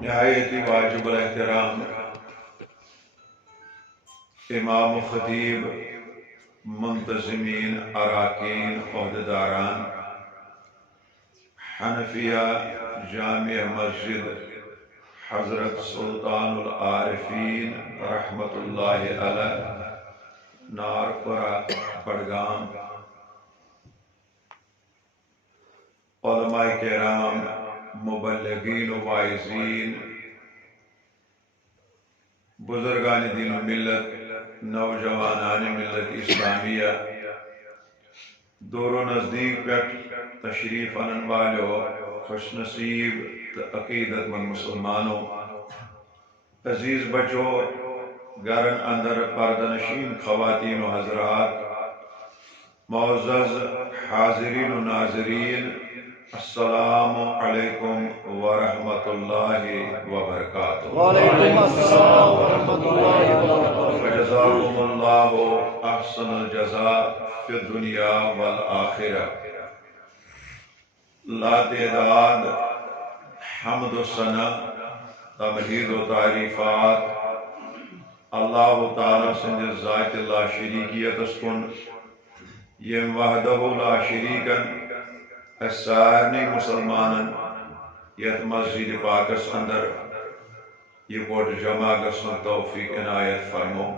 نہایتی واجب الاحترام امام و خطیب، منتظمین، اراکین، عہدیداران حنفیہ جامع مسجد حضرت سلطان العارفین رحمت اللہ علیہ نارپورہ بڈگام، علماء کرام، مبلغین و واعظین، بزرگان دین و ملت، نوجوانان ملت اسلامیہ، دور و نزدیک پہ تشریف انن والو خوش نصیب تو عقیدت مند مسلمانوں، عزیز بچو، گھرن اندر پردہ نشین خواتین و حضرات، معزز حاضرین و ناظرین، السلام علیکم ورحمۃ اللہ وبرکاتہ۔ وعلیکم السلام ورحمۃ اللہ وبرکاتہ۔ فجزاکم اللہ احسن الجزاء فی الدنیا والآخرہ۔ لا تعداد حمد و ثنا، تمجید و تعریفات اللہ تعالیٰ سندس ذات لا شریکیت کن، یم وحدہ لا شریکن سارنی مسلمانن یت مسجد پاکس اندر یہ بوڑ جمع گژھن توفیق عنایت فرمو۔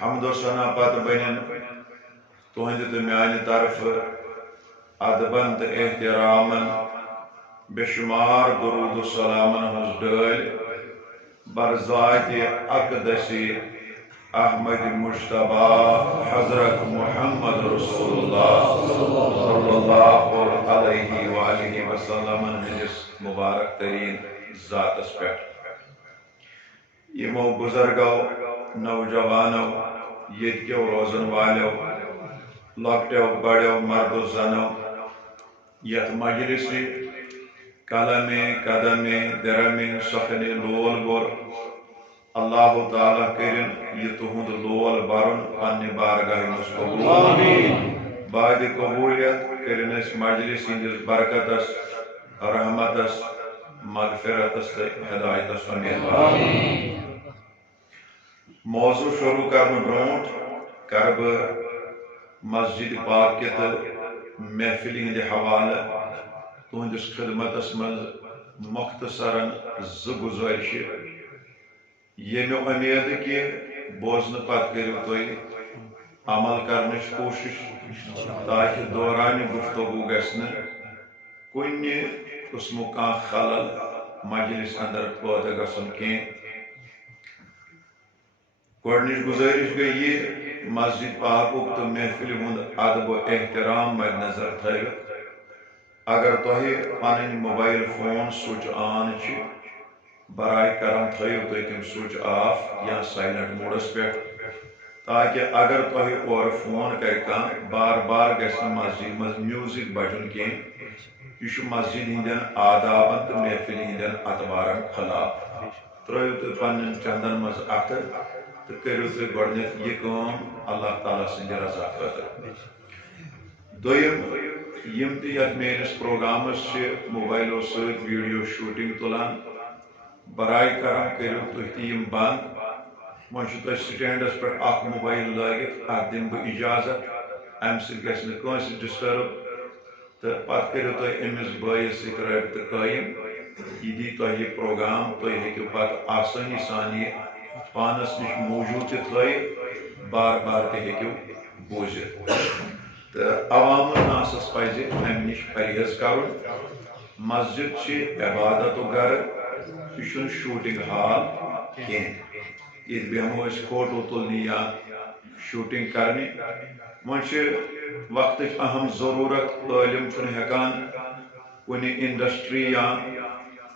حمد و ثنا پتہ بنن تہند تو میانہ طرف ادبن تو احترامن بے شمار درود و سلامن ہز ڈال برذات اقدسی احمد مجتبی حضرت محمد رسول اللہ صلی اللہ علیہ وآلہ وسلم ہندس مبارک ترین ذاتس پہ، یمو بزرگو، نوجوانو، یتکیو روزن والو، لکٹو بڑو، مردو زنو، یت مجلسی قلم قدم درم سخن لول بور، اللہ تعالیٰ کرن یہ تہند لول برن پنہ بارگاہ مز قبول، بعد قبولیت کرن اس مجلس ہندس برکتس، رحمتس، مغفرتس تو ہدایتس امیدوار۔ موضوع شروع کرنے برونٹ کر بہ مسجد پاک کے محفل ہند حوالہ تہندس خدمتس مز مختصراً گزارش، یمو امید کہ بوزن پتہ کرو تھی عمل کرنچ کوشش تاکہ دوران گفتگو گژھن کن قسم کان خلل مجلس اندر پٲدٕ گژھن کی۔ گۄڈنِچ گزارش گئی یہ مسجد پاکُک تو محفل ہند ادب و احترام مد نظر تھٲوِتھ اگر تۄہہِ پنٕنۍ موبائل فون سوئچ آن چھ برائے کرم تھٲیِو تُہۍ تِم سوئچ آف یا سائلنٹ موڈس پہ تاکہ اگر تۄہہِ اورٕ فون کر کانٛہہ بار بار گژھِ نہٕ مسجد مز میوزک بجن کینٛہہ، یہ چھُ مسجد ہندین آدابن تو محفل ہندین اتوارن خلاف۔ ترٲیِو تُہۍ پننٮ۪ن چندن مز اتھٕ تو کٔرِو تُہۍ گۄڈنٮ۪تھ یہ کٲم اللہ تعالیٰ سٕنٛدِ رضا خٲطرٕ۔ دوٚیِم، یم تہِ یتھ میٲنِس پروگرامس چھِ موبائلو سۭتۍ ویڈیو شوٹنگ تُلان، برائے کرم کرو تُہۍ تہِ یم بند۔ وۄنۍ چھُ تۄہہِ سٹینڈس پٮ۪ٹھ اکھ موبائل لٲگِتھ، اتھ دِمہٕ بہٕ اجازت، امہِ سۭتۍ گژھِ نہٕ کٲنٛسہِ ڈسٹرب، تہٕ پتہٕ کٔرِو تُہۍ أمِس بٲیِس سۭتۍ رٲبطہٕ قٲیِم، یہِ دی تۄہہِ یہِ پروگرام، تُہۍ ہیٚکِو پتہٕ آسٲنی سان یہِ پانس نِش موٗجوٗد تہِ تھٲیِتھ، بار بار تہِ ہیٚکِو بوٗزِتھ۔ تہٕ عوام الناسس پزِ امہِ نِش پرہیز کرُن۔ مسجد چھِ عبادتُک گرٕ، یہ چھُنہٕ شوٹنگ ہال کینٛہہ ییٚتہِ بیٚہمو أسۍ فوٹو تُلنہِ یا شوٹنگ کرنہِ۔ وۄنۍ چھِ وقتٕچ اہم ضروٗرت، عٲلِم چھُنہٕ ہٮ۪کان کُنہِ انڈسٹری یا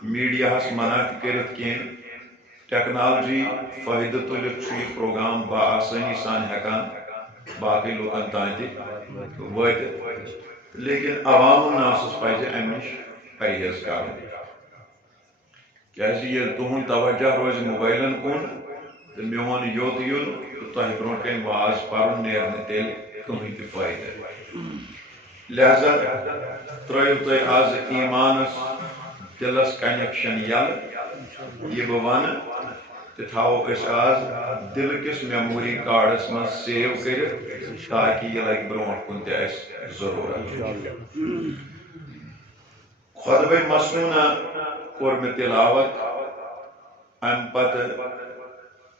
میڈیاہس منع تہِ کٔرِتھ کینٛہہ، ٹیکنالوجی فٲیدٕ تُلِتھ چھُ یہِ پروگرام بآسٲنی سان ہٮ۪کان باقٕے لُکن تام تہِ وٲتِتھ، لیکن عوام الناسس پزِ امہِ نِش پرہیز کرُن، کیازِ ییٚلہِ تُہُنٛد توجہ روزِ موبائلن کُن تہٕ میون یوٚت یُن تہٕ تۄہہِ برونٛٹھ کَنہِ واز پرُن نیرِ نہٕ تیٚلہِ کٕہٕنۍ تہِ فٲیدٕ۔ لہذا ترٲیِو تُہۍ آز ایٖمانس دلس کنیکشن یلہٕ یہ بہ ون تو تھاو اس آز دل کس میموری کارڈس من سیو کر تاکہ یہ لگ برونٹ کن تہ اس ضرورت خطبہ مسنونہ کور میں تلاوت ام پتہ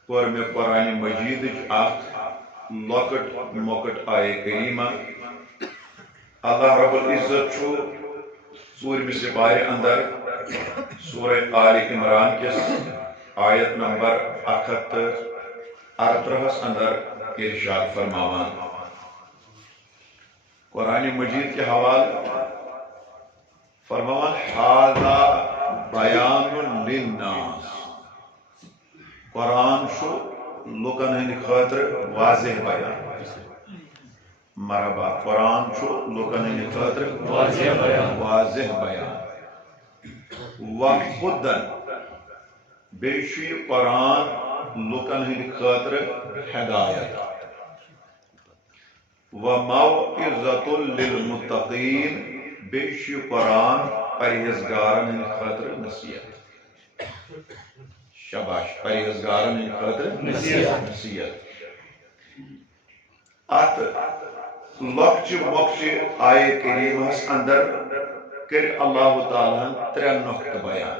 کور میں قرآن مجید اخ لکٹ مکٹ آئے کریمہ اللہ رب العزت چھو ژوٗرمہِ سپارِ اندر سورہ آل عمران کس آیت نمبر 138 اندر ارشاد فرماوان قرآن مجید کے حوالے فرماوان ھذا بیان للناس قرآن چھُ لُکن ہٕنٛدِ خٲطرٕ واضح بیان مرحبا قرآن چھُ لُکن ہٕنٛدِ خٲطرٕ واضح بیان وخدن بیٚیہِ چھُ یہِ قرآن لُکن ہٕنٛدِ خٲطرٕ ہدایت وموعظة للمتقین بیٚیہِ چھُ یہِ قرآن پرہیزگارن ہٕنٛدِ خٲطرٕ نصیحت شاباش پرہیزگارن ہٕنٛدِ خٲطرٕ نصیحت اتھ لۄکچہِ مۄکچہِ آیے کریٖمہس اندر کر اللہ تعالیٰ ہن 3 نقطہٕ بیان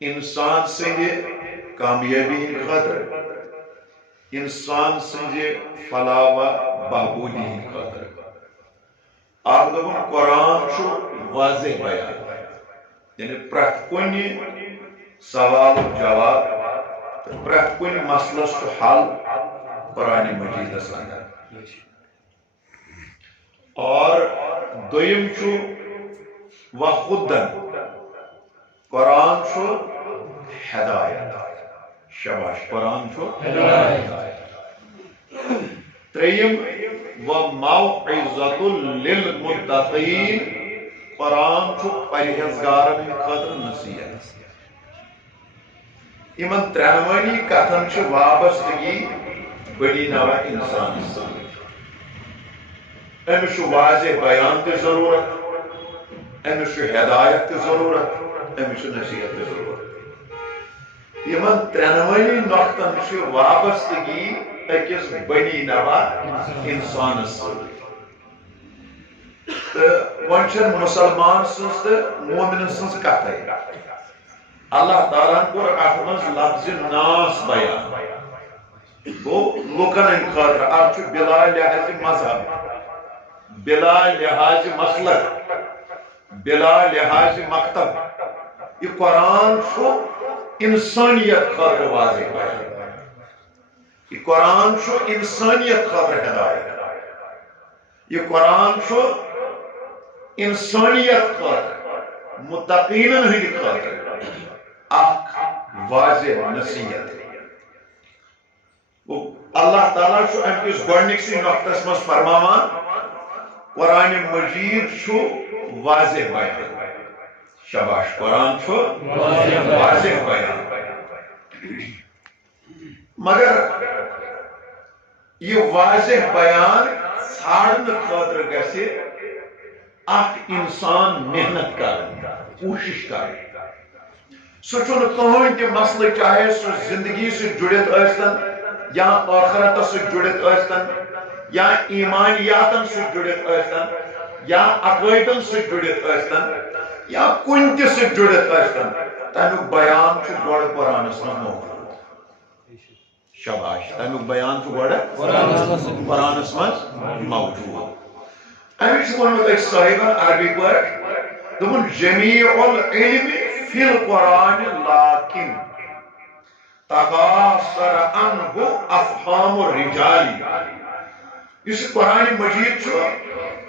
انسان سٕنٛدِ کامیٲبی ہٕنٛدِ خٲطرٕ انسان سٕنٛزِ فلاح و بہبوٗدی ہٕنٛدِ خٲطرٕ اکھ دوٚپُن قرآن چھُ واضح بیان یعنی پرٛٮ۪تھ کُنہِ سوالُک جواب تہٕ پرٛٮ۪تھ کُنہِ مسلس چھُ حل قرآن مجیدس اندر اور دوٚیِم چھُ وخدن قرآن چھُ ہدایت شاباش قرآن چھُ ہدایت ترٛیٚیِم وموعظة للمتقین قرآن چھُ پرہیزگارن ہٕنٛدِ خٲطرٕ نصیحت یمن ترٛٮ۪نوٲنی کتھن چھِ وابستگی بڑی نوع انسانس سۭتۍ أمِس چھُ واضح بیان تہِ ضروٗرت أمِس چھُ ہدایت تہِ ضروٗرت أمِس چھُ نصیحت تہِ ضروٗرت یمن ترٛٮ۪نوٲنی نۄقطن چھِ وابستگی أکِس بنی نوع انسانس سۭتۍ تہٕ وۄنۍ چھنہٕ مُسلمان سٕنٛز تہٕ مومِن سٕنٛز کتھے اللہ تعالیٰ کوٚر اتھ منٛز لفظِ ناس بیان گوٚو لُکن ہٕنٛدِ خٲطرٕ اتھ چھُ بلا لحاظِ مذہب بلا لحاظ مسلک بلا لحاظ مکتب یہ قرآن چھُ انسانیت خاطر واضح بیان یہ قرآن چھُ انسانیت خاطر ہدایت یہ قرآن چھُ انسانیت خاطر متقینن ہٕنٛدِ خاطر اکھ واضح نصیحت اللہ تعالیٰ چھُ امہِ کِس گۄڈنِکسٕے نۄقطس منٛز فرماوان قرآن مجید چھُ واضح بیان شاباش قرآن چھُ واضح بیان مگر یہ واضح بیان ژھانڈنہٕ خٲطرٕ گژھِ اکھ انسان محنت کرٕنۍ کوٗشش کرٕنۍ سُہ چھُنہٕ کٕہٕنۍ تہِ مسلہٕ چاہے سُہ زندگی سۭتۍ جُڑِتھ ٲسۍتن یا ٲخرتس سۭتۍ جُڑِتھ ٲسۍتن یا ایمانیاتن سۭتۍ جُڑِتھ ٲسۍتن یا عقٲیدن سۭتۍ جُڑِتھ ٲسۍتن یا کُنہِ تہِ سۭتۍ جُڑِتھ ٲسۍتن تمیُک بیان چھُ گۄڈٕ قرآنس منٛز موجوٗد شاباش تمیُک بیان چھُ گۄڈٕ قرآنس منٛز موجوٗد امیُک چھُ ووٚنمُت أکۍ صٲحبن عربی پٲٹھۍ دوٚپُن جمیع العلم فی القرآن لیکن تقاصر عنہ افہام الرجال یُس یہِ قرآن مجید چھُ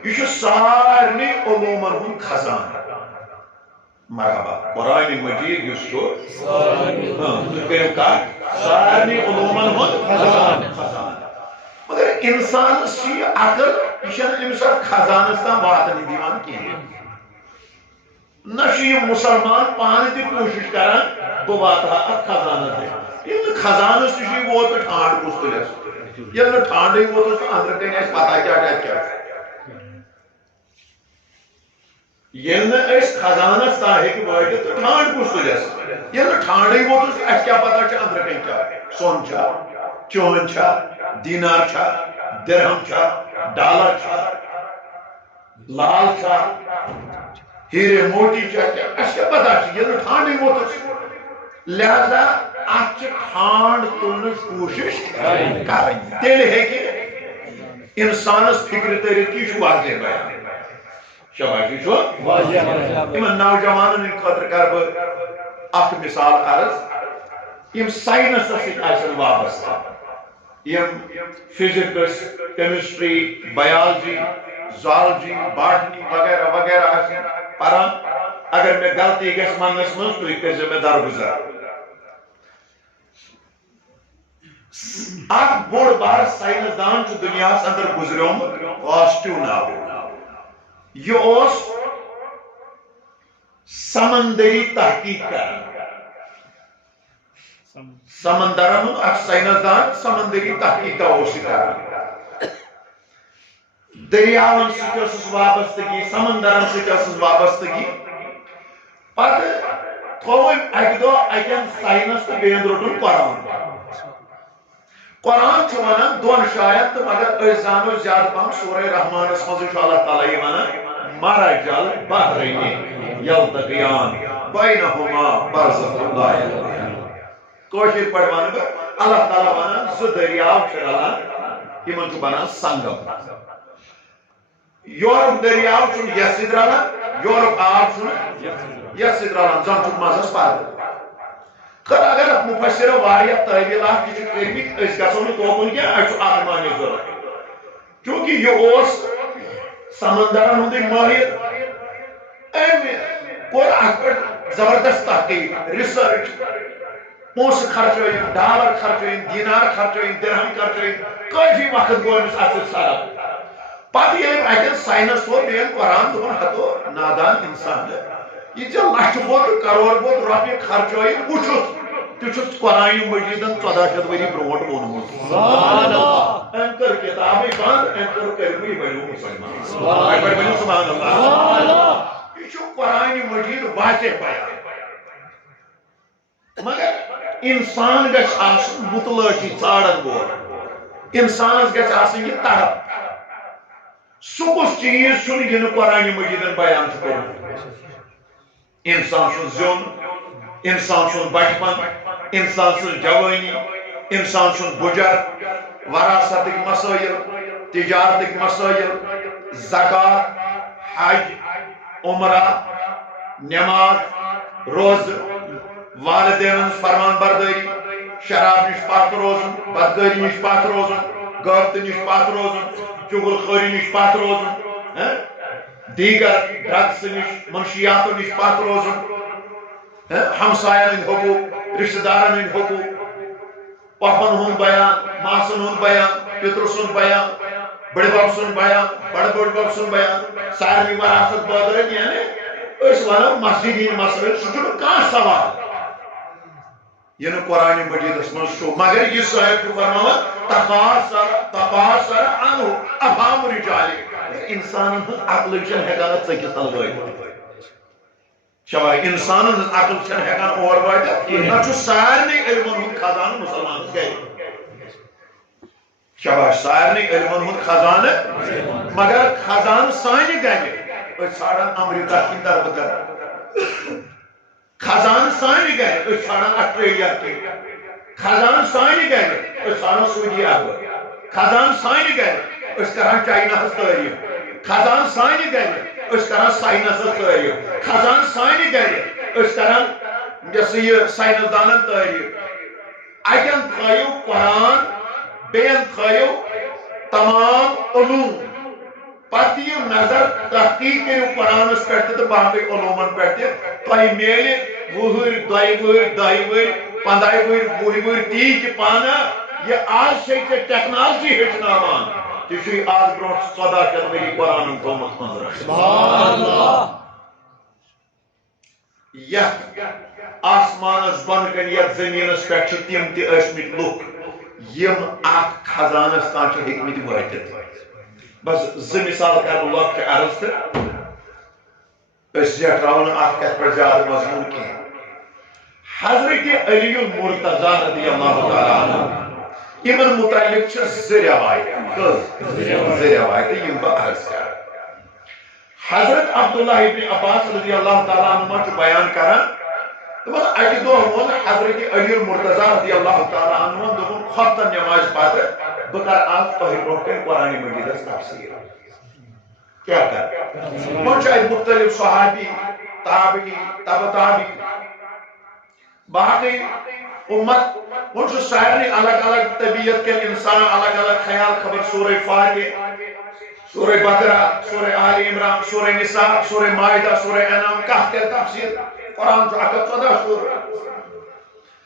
یہِ چھُ سارنٕے علوٗمن ہُنٛد خزانہٕ مرحبا قرآن مجید یُس چھُ تُہۍ کٔرِو کتھ سارنٕے علوٗمن ہُنٛد خزانہٕ مگر انسانس چھِ یہِ عقل یہِ چھنہٕ أمِس اتھ خزانس تام واتنہٕ دِوان کِہیٖنۍ نہ چھُ یہِ مُسلمان پانہٕ تہِ کوٗشش کران بہٕ واتہٕ ہا اتھ خزانس تام ییٚلہِ نہٕ خزانس نِش یہِ ووت تہٕ ٹھانٛڈ کُس تُلٮ۪س ییٚلہِ نہٕ ٹھانٛڈٕے ووتُس تہٕ أنٛدرٕ کَنۍ آسہِ پتہ کیٛاہ کیٛاہ چھُ اس خزانس تا ہیکہ وٲتِتھ تہٕ ٹھانڈ کُس تُلٮ۪س ییٚلہِ نہٕ ٹھانڈٕے ووتُس اَسہِ کیٛاہ پتہ چھِ أنٛدرٕ کَنۍ کیٛاہ سۄن چھا چٲنۍ چھا دیٖنار چھا درہم چھا ڈالر چھا لال چھا ہیرے موتی چھا اَسہِ کیٛاہ پتہ چھِ ییٚلہِ نہٕ ٹھانڈٕے ووتُس لہذا اتھ چھِ ٹھانڈ تُلنٕچ کوٗشش کرٕنۍ تیٚلہِ ہیٚکہِ اِنسانس فِکرِ تٔرِتھ کہِ یہِ چھُ واضح بیان شاباشی چھو یمن نوجوانن ہند خاطر کر بہ اخ مثال عرض یم سائنس سۭتۍ وابستہ یم physics chemistry biology zoology botany وغیرہ وغیرہ پران اگر میں غلطی گژھِ وننس منٛز تُہۍ کٔرۍزیو مےٚ درگُزار اکھ بوٚڑ بارٕ ساینس دان چھُ دُنیاہس اندر گُزریومُت کاسٹیو ناو یہ اوس سمندری تحقیق کران سمندرن ہُنٛد اکھ ساینسدان سمندری تحقیق اوس یہِ کران دریاون سۭتۍ ٲسٕس وابستگی سمندرن سۭتۍ ٲسٕس وابستگی پتہٕ تھوو أمۍ اکہِ دۄہ اتٮ۪ن ساینس تہٕ بیٚیہِ روٚٹُن قرآن قرآن چھُ ونان دۄن جاین تہٕ مگر أسۍ زانو زیادٕ پہم سورہ رحمانس منٛزٕے چھُ اللہ تعالیٰ یہِ ونان مرج البحرین یلتقیان بینہما برزخ لا یبغیان کٲشِر پٲٹھۍ ونہٕ بہٕ اللہ تعالیٰ ونان زٕ دریاو چھِ رلان یِمن چھُ بنان سنگم یورُک دریاو چھُنہٕ یتھ سۭتۍ رلان یورُک آب چھُنہٕ یتھ سۭتۍ رلان زن چھُکھ منٛزس پردٕ خٲر اگر اتھ مُفسِرو واریاہ تعویٖلات تہِ چھِ کٔرمٕتۍ أسۍ گژھو نہٕ توکُن کینٛہہ اسہِ چھُ اکھ معنی ضروٗرت چوٗنٛکہِ یہِ اوس سمندرن ہُنٛدٕے مٲہِر أمۍ کوٚر اتھ پٮ۪ٹھ زبردست تحقیٖق رِسٲرٕچ پونٛسہٕ خرچٲیِن ڈالر خرچٲیِن دیٖنار خرچٲیِن درہم خرچٲیِن کٲفی وقت گوٚو أمِس اتھ سۭتۍ صرف پتہٕ ییٚلہِ اتٮ۪ن ساینس تھوٚو بیٚیَن قرآن دوٚپُن ہتو نادان انسان یہ ژےٚ لچھِ بوٚد کرور بوٚد رۄپیہِ خرچٲیِتھ وٕچھُتھ تہِ چھُتھ قرآنِ مجیٖدن 1400 ؤری برونٛٹھ ووٚنمُت أمۍ کٔر کِتابٕے بنٛد أمۍ کوٚر کٔرمٕے بنیو مُسلمان بنیو سبحان اللہ یہ چھُ قرآنِ مجیٖد واضح بیان مگر انسان گژھِ آسُن مُتلٲشی ژھانڈن وول انسانس گژھِ آسٕنۍ یہِ طرف سُہ کُس چیٖز چھُنہٕ یہِ نہٕ قرآنِ مجیٖدن بیان چھُ کوٚرمُت انسان سُنٛد زیُن انسان سُنٛد بچپن انسان سٕنٛز جوٲنی انسان سُنٛد بُجر وراثتٕکۍ مسٲیل تجارتٕکۍ مسٲیل زکات حج عمرہ نماز روزٕ والدینن ہٕنٛز فرمان بردٲری شراب نِش پتھ روزُن بدکٲری نِش پتھ روزُن غٲبتہٕ نِش پتھ روزُن چُغل خوری نِش پتھ روزُن دیگر ڈرگس نِش منشیاتو نِش پتھ روزُن ہمساین ہٕنٛدۍ حقوٗق رشتہٕ دارن ہٕنٛدۍ حقوٗق پۄپھن ہُنٛد بیان ماسن ہُنٛد بیان پِترٕ سُنٛد بیان بٕڈِبب سُنٛد بیان بڑٕ بٕڈِبب سُنٛد بیان سارنٕے وراثت بٲگرٲوِتھ یعنی أسۍ ونو مسجد ہٕنٛدۍ مسلہٕ سُہ چھُنہٕ کانٛہہ سوال یہِ نہٕ قرآنِ مجیٖدس منٛز چھُ مگر یہِ صٲحب چھُ فرماوان تقاصر عنہ افہام رجال انسانن ہٕنٛز عقلٕے چھنہٕ ہٮ۪کان اتھ ژٔکِس تل وٲتِتھ شباب انسانن ہٕنٛز عقل چھنہٕ ہٮ۪کان اور وٲتِتھ نہ چھُ سارنٕے علمن ہُنٛد خزانہٕ مُسلمانس گرِ شباب سارنٕے علمن ہُنٛد خزانہٕ مگر خزانہٕ سانہِ گرِ أسۍ ژھانڈان امریکہ کِنۍ طرفہٕ طرف خزانہٕ سانہِ گرِ أسۍ ژھانڈان آسٹریلیا کِنۍ خزانہٕ سانہِ گرِ أسۍ ژھانڈان سعودی عربہٕ خزانہٕ سانہِ گرِ أسۍ کران چایناہس تعریٖف خزانہٕ سانہِ گرِ أسۍ کران ساینسس تعریٖف خزانہٕ سانہِ گرِ أسۍ کران یہِ ساینسدانن تعریٖف اتٮ۪ن تھٲیِو قرآن بیٚین تھٲیِو تمام علوم پتہٕ دِیِو نظر تحقیٖق کٔرِو قرآنس پٮ۪ٹھ تہِ تہٕ باقٕے علوٗمن پٮ۪ٹھ تہِ تۄہہِ میلہِ 20 وٕہٕرۍ 2 وٕہٕرۍ 10 وٕہٕرۍ 15 وٕہٕرۍ 20 وٕہٕرۍ تیٖتہِ پانہٕ یہِ آز چھے ژےٚ ٹیکنالجی ہیٚچھناوان تہِ چھُے آز برونٛٹھ 1400 ؤری قرآنن تھوٚومُت أنٛدرٕ یتھ آسمانس بۄنہٕ کنہِ یتھ زٔمیٖنس پٮ۪ٹھ چھِ تِم تہِ ٲسمٕتۍ لُکھ یِم اتھ خزانس تام چھِ ہیٚکمٕتۍ وٲتِتھ بس زٕ مثال کرٕ بہٕ لۄکچہِ عرض تہٕ اس زیٹراؤن آت کت پر زیادہ مضمون کی حضرت علی المرتضی رضی اللہ تعالیٰ عنہ یمن متعلق چھ زٕ روایت یم بہ عرض کر حضرت عبداللہ ابن عباس رضی اللہ تعالیٰ عنہ چھ بیان کران دپان اکہ دۄہ وون حضرت علی المرتضی رضی اللہ تعالیٰ عنہ دوٚپُن خۄفتن نماز پتہٕ بہٕ کر آز تۄہہِ برونٛہہ کَنہِ قرآن مجیدس تفسیر کیا کر وۄنۍ چھُ اَتہِ مختلف صحابی تابعی تبع تابعی باقی امت وہ سارے الگ الگ طبیعت کے انسان الگ الگ خیال خبر سورہ فاتح سورہ بقرہ سورہ آل عمران سورہ نساء سورہ مائدہ سورہ انعام کہہ کے تفسیر قرآن جو 14 سورہ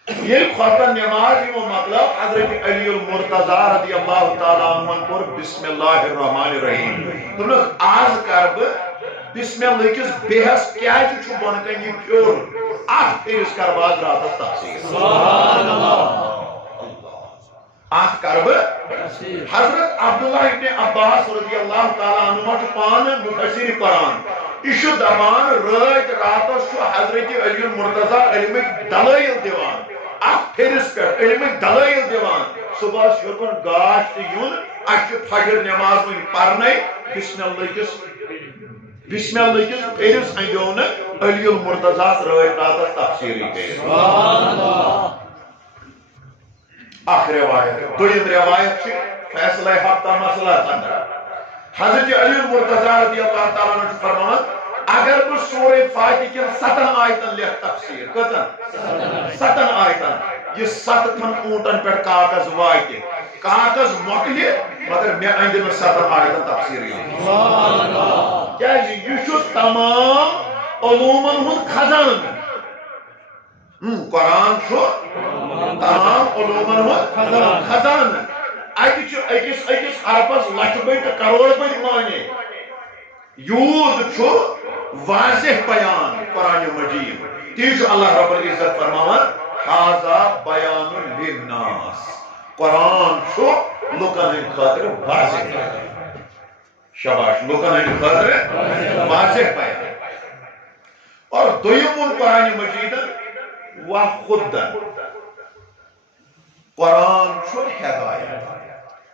یہ خطن نماز وہ مطلب حضرت علی المرتضی رضی اللہ تعالیٰ عنہ پر بسم اللہ الرحمن الرحیم تمہیں آز کرب بسم اللہ کس بحث کیا چھو بنکن یہ پیور آٹھ پھر اس کرباز رات تفسیر سبحان اللہ آٹھ کرب حضرت عبداللہ ابن عباس رضی اللہ تعالیٰ عنہ پان مفسر قرآن اشو دمان رات رات شو حضرت علی المرتضی علم دلائل دیوان آٹھ پھر اس پر علم دلائل دیوان صبح شکر گاش یون اچھ فجر نماز میں پڑھنے بسم اللہ کس پھرس اندیون علی المرتضی رات رات تفسیری پہ سبحان اللہ اخ روایت دویم روایت چھ فیصلہ ہفتہ مسئلہ اندر حضرت علی المرتضی رضی اللہ تعالیٰ عنہ فرمان اگر بہ سورہ فاتح کن 7 آیتن لکھ تفسیر کتن 7 آیتن یہ 7 اونٹن پہ کاغذ واتہ کاغذ مکلی مگر میں اندر 7 آیتن تفسیر سبحان اللہ کیا یہ تمام علومن ہند خزان قرآن چھو تمام علومن ہند خزان اکس حرفس لچھ بڑی تو کروڑ بڑی معنی یود چھو واضح بیان قرآن مجید تی چھو اللہ رب العزت فرماوان ھذا بیان للناس قرآن چھو لوکن ہند خاطر واضح بیان شاباش لوکن ہند خاطر واضح بیان اور دویم قرآن مجید وخدن قرآن چھو ہدایت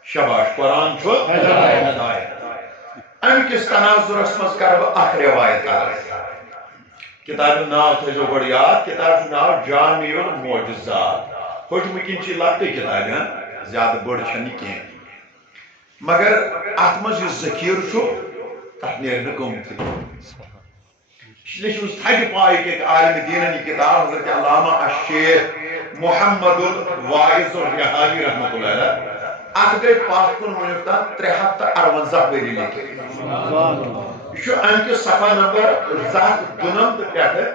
شاباش قرآن چھو ہدایت ام کس تناظر اسمز کرب اخ روایت کتاب ناو تھو گوڑ یاد کتاب ناو جامع المعجزات ہوش مکن چی لگتے کتاب زیادہ بڑ چھنی کی مگر ات مز یہ ذخیر چھو تک نیر قیمتی اس لیے اس تھوڑی پائی کہ عالم دین کی کتاب حضرت علامہ الشیخ محمد الواعظ الرحالی رحمۃ اللہ علیہ ات گئی پاس کن ونیکتان 358 ؤری لکھے یہ امکہ صفحہ نمبر 2 پہ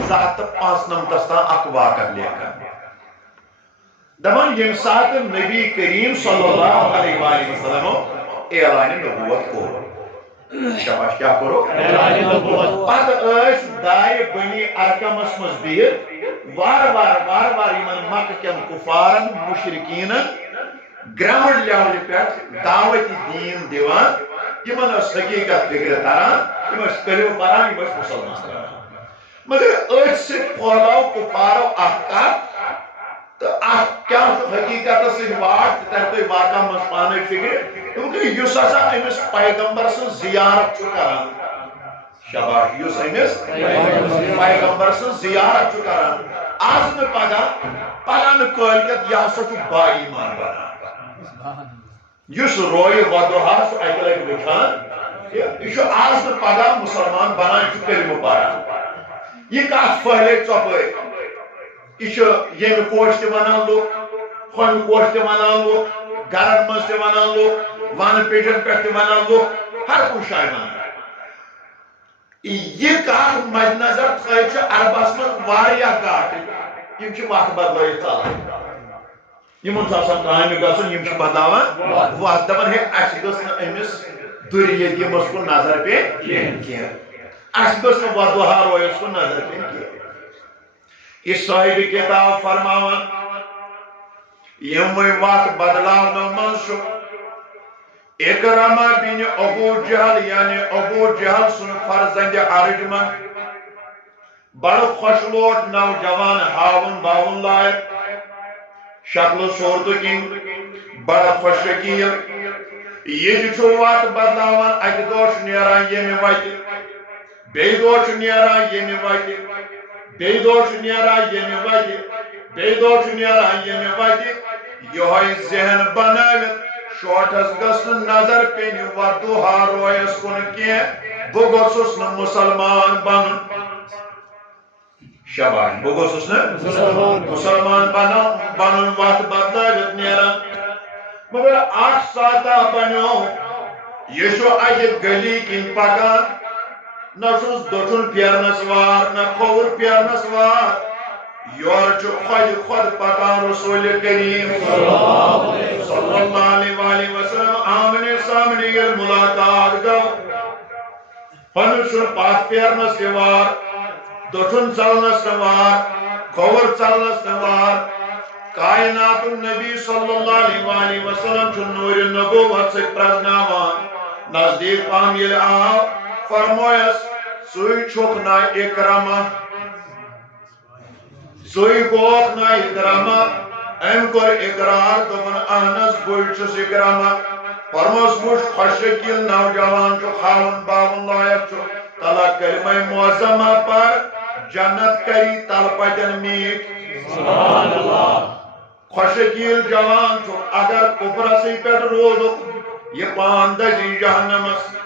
295 تان اک واقعہ لیکھا دپان یم سات نبی کریم صلی اللہ علیہ وآلہ وسلم اعلان نبوت کو شاباش کیا کرو اعلان نبوت پتہ اس دائے بنی ارکمس مز بہت وار یمن مکہ کین کفارن مشرکین گراؤنڈ لیول پہ دعوت دین دیوان یمن اس حقیقت فکر تران یم اس کلمہ پران یم اس مسلمان کران مگر اچھ سے پھولاو کفارو احکام تو کیا حقیقت سے واٹ ترتے واقع مز پانے فکر کیونکہ یس ہسا امس پیغمبر سن زیارت چھ کران شاباش یس امس پیغمبر سن زیارت چھ کران آز نہ پگہ نہ کالکت یہ ہسا چھ با ایمان بنان یس روی ودوہا سہ اکہ لٹہ وچھان یہ آز نہ پگہ مسلمان بنان چھ کلمہ پران یہ کت پھہلے ژۄپٲرۍ یہ یم کوش تہ ونان لوگ خون کوش تہ ونان لوگ گرن مز تہ ونان لوگ ون پیٹن پہ تہ ونان لوگ ہر کن جائیں ونان یہ کت مد نظر تھٲیِتھ چھ عربس مز واریاہ کٹ یم چھ وقت بدلٲیِتھ ژلان یمن چھ آسان کامہِ گژھُن یم چھ بدلاوان وقت دپان ہے اسہِ گٔژھ نہٕ أمِس دُرِ یتیٖمس کُن نظر پیٚنۍ کینٛہہ اسہِ گٔژھ نہٕ ودوہا رویس کُن نظر پیٚنۍ کینٛہہ اس صاحب کتاب فرماوان یم وقت بدلاونو من اکرامہ بن ابو جہل یعنی ابو جہل سن فرزند ارجمن بڑ خوش لوٹ نوجوان ہاون باون لائق شکل و صورت کن بڑا خوش شکیل یہ چھو وات بدلاوان اکہ دو نیران یمی وتی بی دو نیران یمی وتی بی دو نیران یمی وتی بی دو نیران یمی وتی یہ ذہن بناوت شوٹس گسن نظر پین وردو ہارویس کن کی بہ گوسس نا مسلمان بن شاباش بہ گوسس نا مسلمان بن وات بدلاوت نیران مگر 8 ساتا بنو یہ چھو اکہ گلی کن پکان نہ چھس دٹھن پھیرنس وار نہ کھوور پھیرنس وار یور چھو خود پکان رسول کریم صلی اللہ علیہ وسلم آمنے سامنے یہ ملاقات گو ہن چھو پاس پھیرنس وار دٹھن چلنس وار کھوور چلنس وار کائنات النبی صلی اللہ علیہ وسلم چھو نور نبوت سے پرزناوان نزدیک پام یہ آو فرمویس سوئی چھوکنا اکرامہ سوئی گوکنا اکرامہ ایم کر اقرار دبن احنس بوچھس اکرامہ فرموس بوچھ خوشکیل نوجوان چھو خاون باون لائق چھو تلا کلمہ معظمہ پر جنت کری تلپتن میٹ سبحان اللہ خوشکیل جوان چھو اگر کفرسی پیٹ روزو یہ پاندجی جہنمس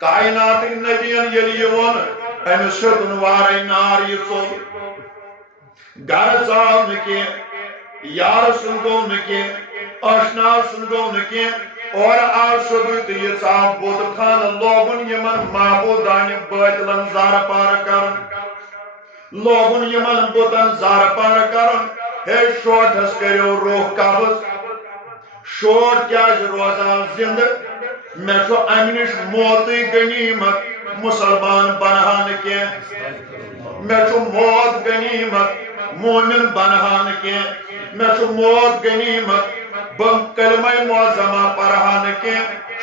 کائنات نبیان یلیون امس شدن واری نار یہ چول گر چاو نکی یار سن گو نکی اشنا سن گو نکی اور آو شدویت یہ چاو بود خان لوگن یمن معبودان باطلن زار پار کرن لوگن یمن بودن زار پار کرن ہے شوٹ ہس کریو روح قبض شوٹ کیا روزان زند میں چھو امنش موتی غنیمت مسلمان بنہان کے میں چھو موت غنیمت مومن بنہان کے میں چھو موت غنیمت بم کلمہ معظمہ پرہان کے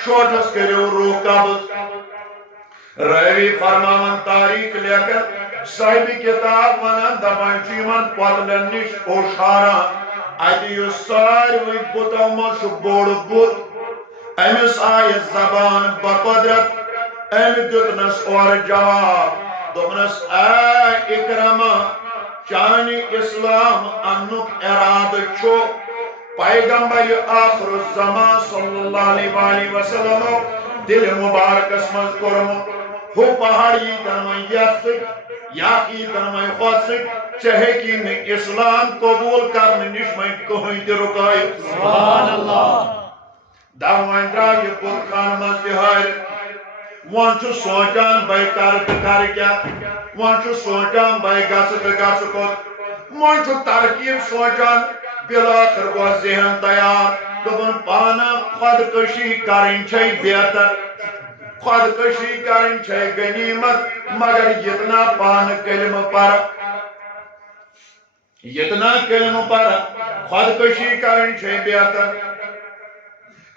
شوٹ ہس کریو روح قبض روی فرماون تاریخ لے کر صاحب کتاب ونان دپان چیمن پتلن نش اوشاران اتہ ساروی بتو من بوڑ بت امس آئی زبان بقدرت ام دتنس اور جواب دپنس اے اکرمہ چانی اسلام انک اراد چھو پیغمبر آخر الزمان صلی اللہ علیہ وسلم دل مبارکس من کرم ہو پہاڑی دنمائی یسک یا کی دنمائی خوصک چاہے کی میں اسلام قبول کرنے نشمائی کوئی دی رکائی سبحان اللہ دعوان درائی بود خان مزدہار وانچو سوچان بائی کارت کار کیا وانچو سوچان بائی گاسک کت وانچو ترکیب سوچان بلاخر گو ذہن تیار دبن پانا خودکشی کریں چھئی بہتر خودکشی کریں چھئی غنیمت مگر جتنا پان کلم پر خودکشی کریں چھئی بہتر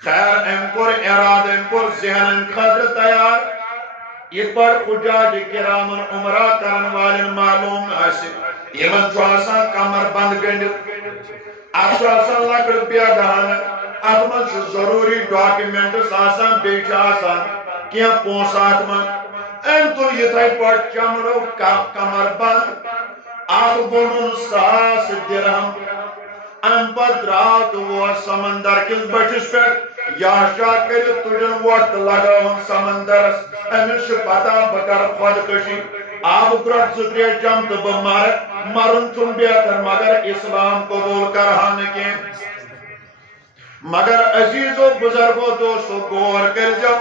خیر ام کور اراد ام کور ذہن ام خدر تیار یہ پر حجاج کرامن عمرہ کرن والن معلوم آسی یمن چھو آسان کمر بند گنڈت اتھ آسان لکڑ بیگان اتھ من چھو ضروری ڈاکیومنٹس آسان بیچ آسان کیا پونسات من ام تو یہ تھائی پر چمڑو کمر بند آتھ بونن 100 درہم ام پر رات وہ سمندر کس بچس پر یا شاہ کری تجن وقت لگاون سمندرس امس پتہ بکر خودکشی آب گرٹ زتری جمت بمار مرن چون بہتر مگر اسلام قبول کرہان کے مگر عزیز و بزرگو دوستو غور کر جو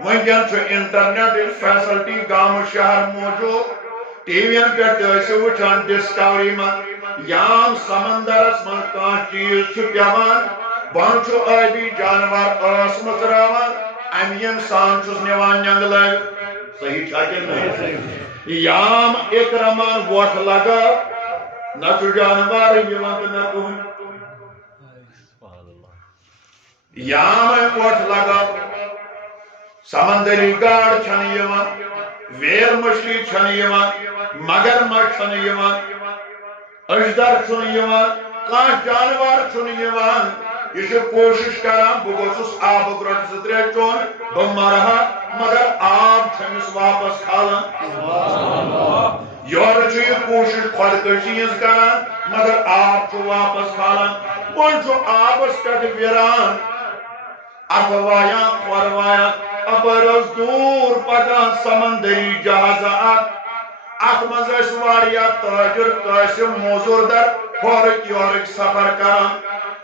ونکن چھو انٹرنیٹ فیسلٹی گام شہر موجود ٹی وی ان پر تیسے وچھان ڈسکوری من یام سمندرس من کان چیز چھو پیوان بن چھو آبی جانور آس مزراوان امی انسان چھوس نیوان ننگ لگ صحیح چھاکر نہیں یام اکرمان ووٹ لگا نہ چھو جانور یوان نہ کوئی یام ووٹ لگا سمندری گاڑ چھن یوان ویر مچھلی چھن یوان مگر مچھ چھن یوان اجدر چھن یوان کان جانور چھن یوان یہ کوشش کران بہ گوسس آب گرٹ زترے چون بہ مرہا مگر آب چھمس واپس کھالان یور یہ کوشش خودکشی کران مگر آب چھ واپس کھالان وون چھ آبس پہ ویران ات وایان کھور وایان اپرس دور پکان سمندری جہاز ات مز واریاہ تاجر قاسم موزور در ہورک یورک سفر کران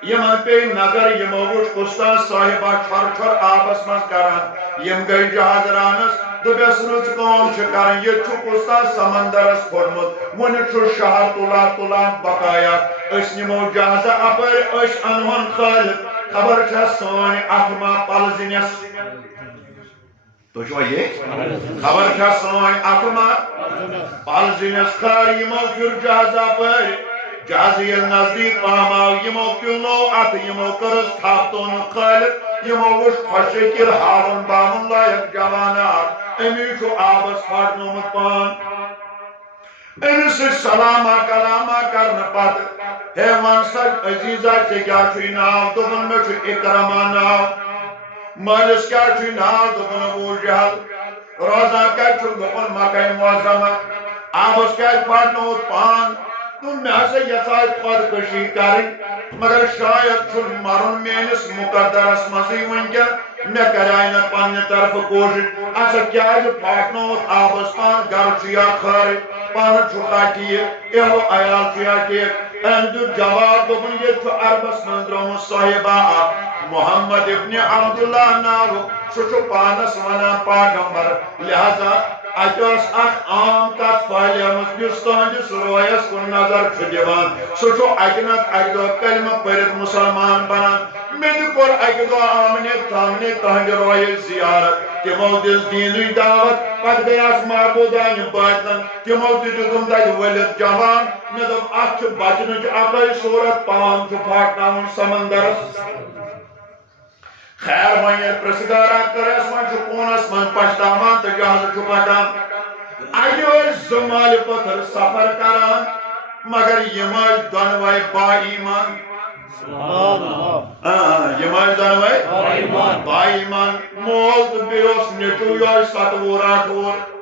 یمن پہ نظر یمو وچ کستان صاحبہ چھر چھر آبس مز کران یم گئی جہاز رانس دبس رٕژ کٲم چھِ کران یہ چھُ کستان سمندرس کھوٚتمُت وُنہِ چھُ شہر تُلان بقایا أسۍ نِمو جہازہ اپٲرۍ أسۍ انہون خٲلِد خبر چھا سٲنۍ اتھ ما پلزِنس تو چھوا یہ خبر چھا سٲنۍ اتھ ما پلزِنس خٲر یمو پھر جہازہ اپٲرۍ جہاز ییٚلہِ نزدیٖک پہم آو یمو پیونو اتھ یمو کٔرٕس تھپھ تونُن خٲلِد یمو وُچھ خۄشِکِل ہاوُن باوُن لایق جوانات أمی چھُ آبس پھاٹنومُت پان أمِس سۭتۍ سلاما کلاما کرنہٕ پتہٕ ہے ون سا عزیزا ژےٚ کیٛاہ چھُے ناو دوٚپُن مےٚ چھُ اِکرما ناو مٲلِس کیٛاہ چھُے ناو دوٚپُن ابوٗ جہل روزان کتہِ چھُکھ دوٚپُن مکہ معظمہ آبس کیٛازِ پھاٹنووُتھ پان دوٚپ مےٚ ہسا یژھاے خودکشی کرٕنۍ مگر شاید چھُن مرُن میٲنِس مقدرس منٛزٕے وٕنکٮ۪ن مےٚ کریاے نہٕ پننہِ طرفہٕ کوشش اچھا کیٛازِ پھاٹنووُتھ آبس پان گرٕ چھُ یا خٲرٕے پانہٕ چھُکھا ٹھیٖک اہو عیال چھُ یا ٹھیٖک أمۍ دیُت جواب دوٚپُن ییٚتہِ چھُ عربس منٛز درٛامُت صاحبہ اکھ محمد ابن عبداللہ ناوُک سُہ چھُ پانس ونان پاغمبر لہذا اتہِ ٲس اکھ عام کتھ پھہلیمٕژ یُس تُہنٛدِس رویس کُن نظر چھُ دِوان سُہ چھُ اکہِ نتہٕ اکہِ دۄہ کلمہٕ پٔرِتھ مُسلمان بنان مےٚ تہِ کوٚر اکہِ دۄہ آمنہِ تھاونہِ تُہنٛدِ رویِچ زیارت تِمو دِژ دیٖنٕچ دعوت پتہٕ گٔیس معبوٗدانہِ بٲطلن تِمو تہِ دِتُم تتہِ ؤلِتھ جوان مےٚ دوٚپ اتھ چھِ بچنٕچ اکٲے صوٗرت پان چھُ پھاٹناوُن سمندرس خیر وۄنۍ ییٚلہِ پرٛژھگارا کٔرس وۄنۍ چھُ کوٗنس منٛز پشتاوان تہٕ جہازٕ چھُ پکان اَتہِ ٲسۍ زٕ مالہِ پتھر سفر کران مگر یِم ٲسۍ دۄنوے با ایمان یِم ٲسۍ دۄنوے با ایمان مول تہٕ بیٚیہِ اوس نیٚچوٗ یہوے 27 28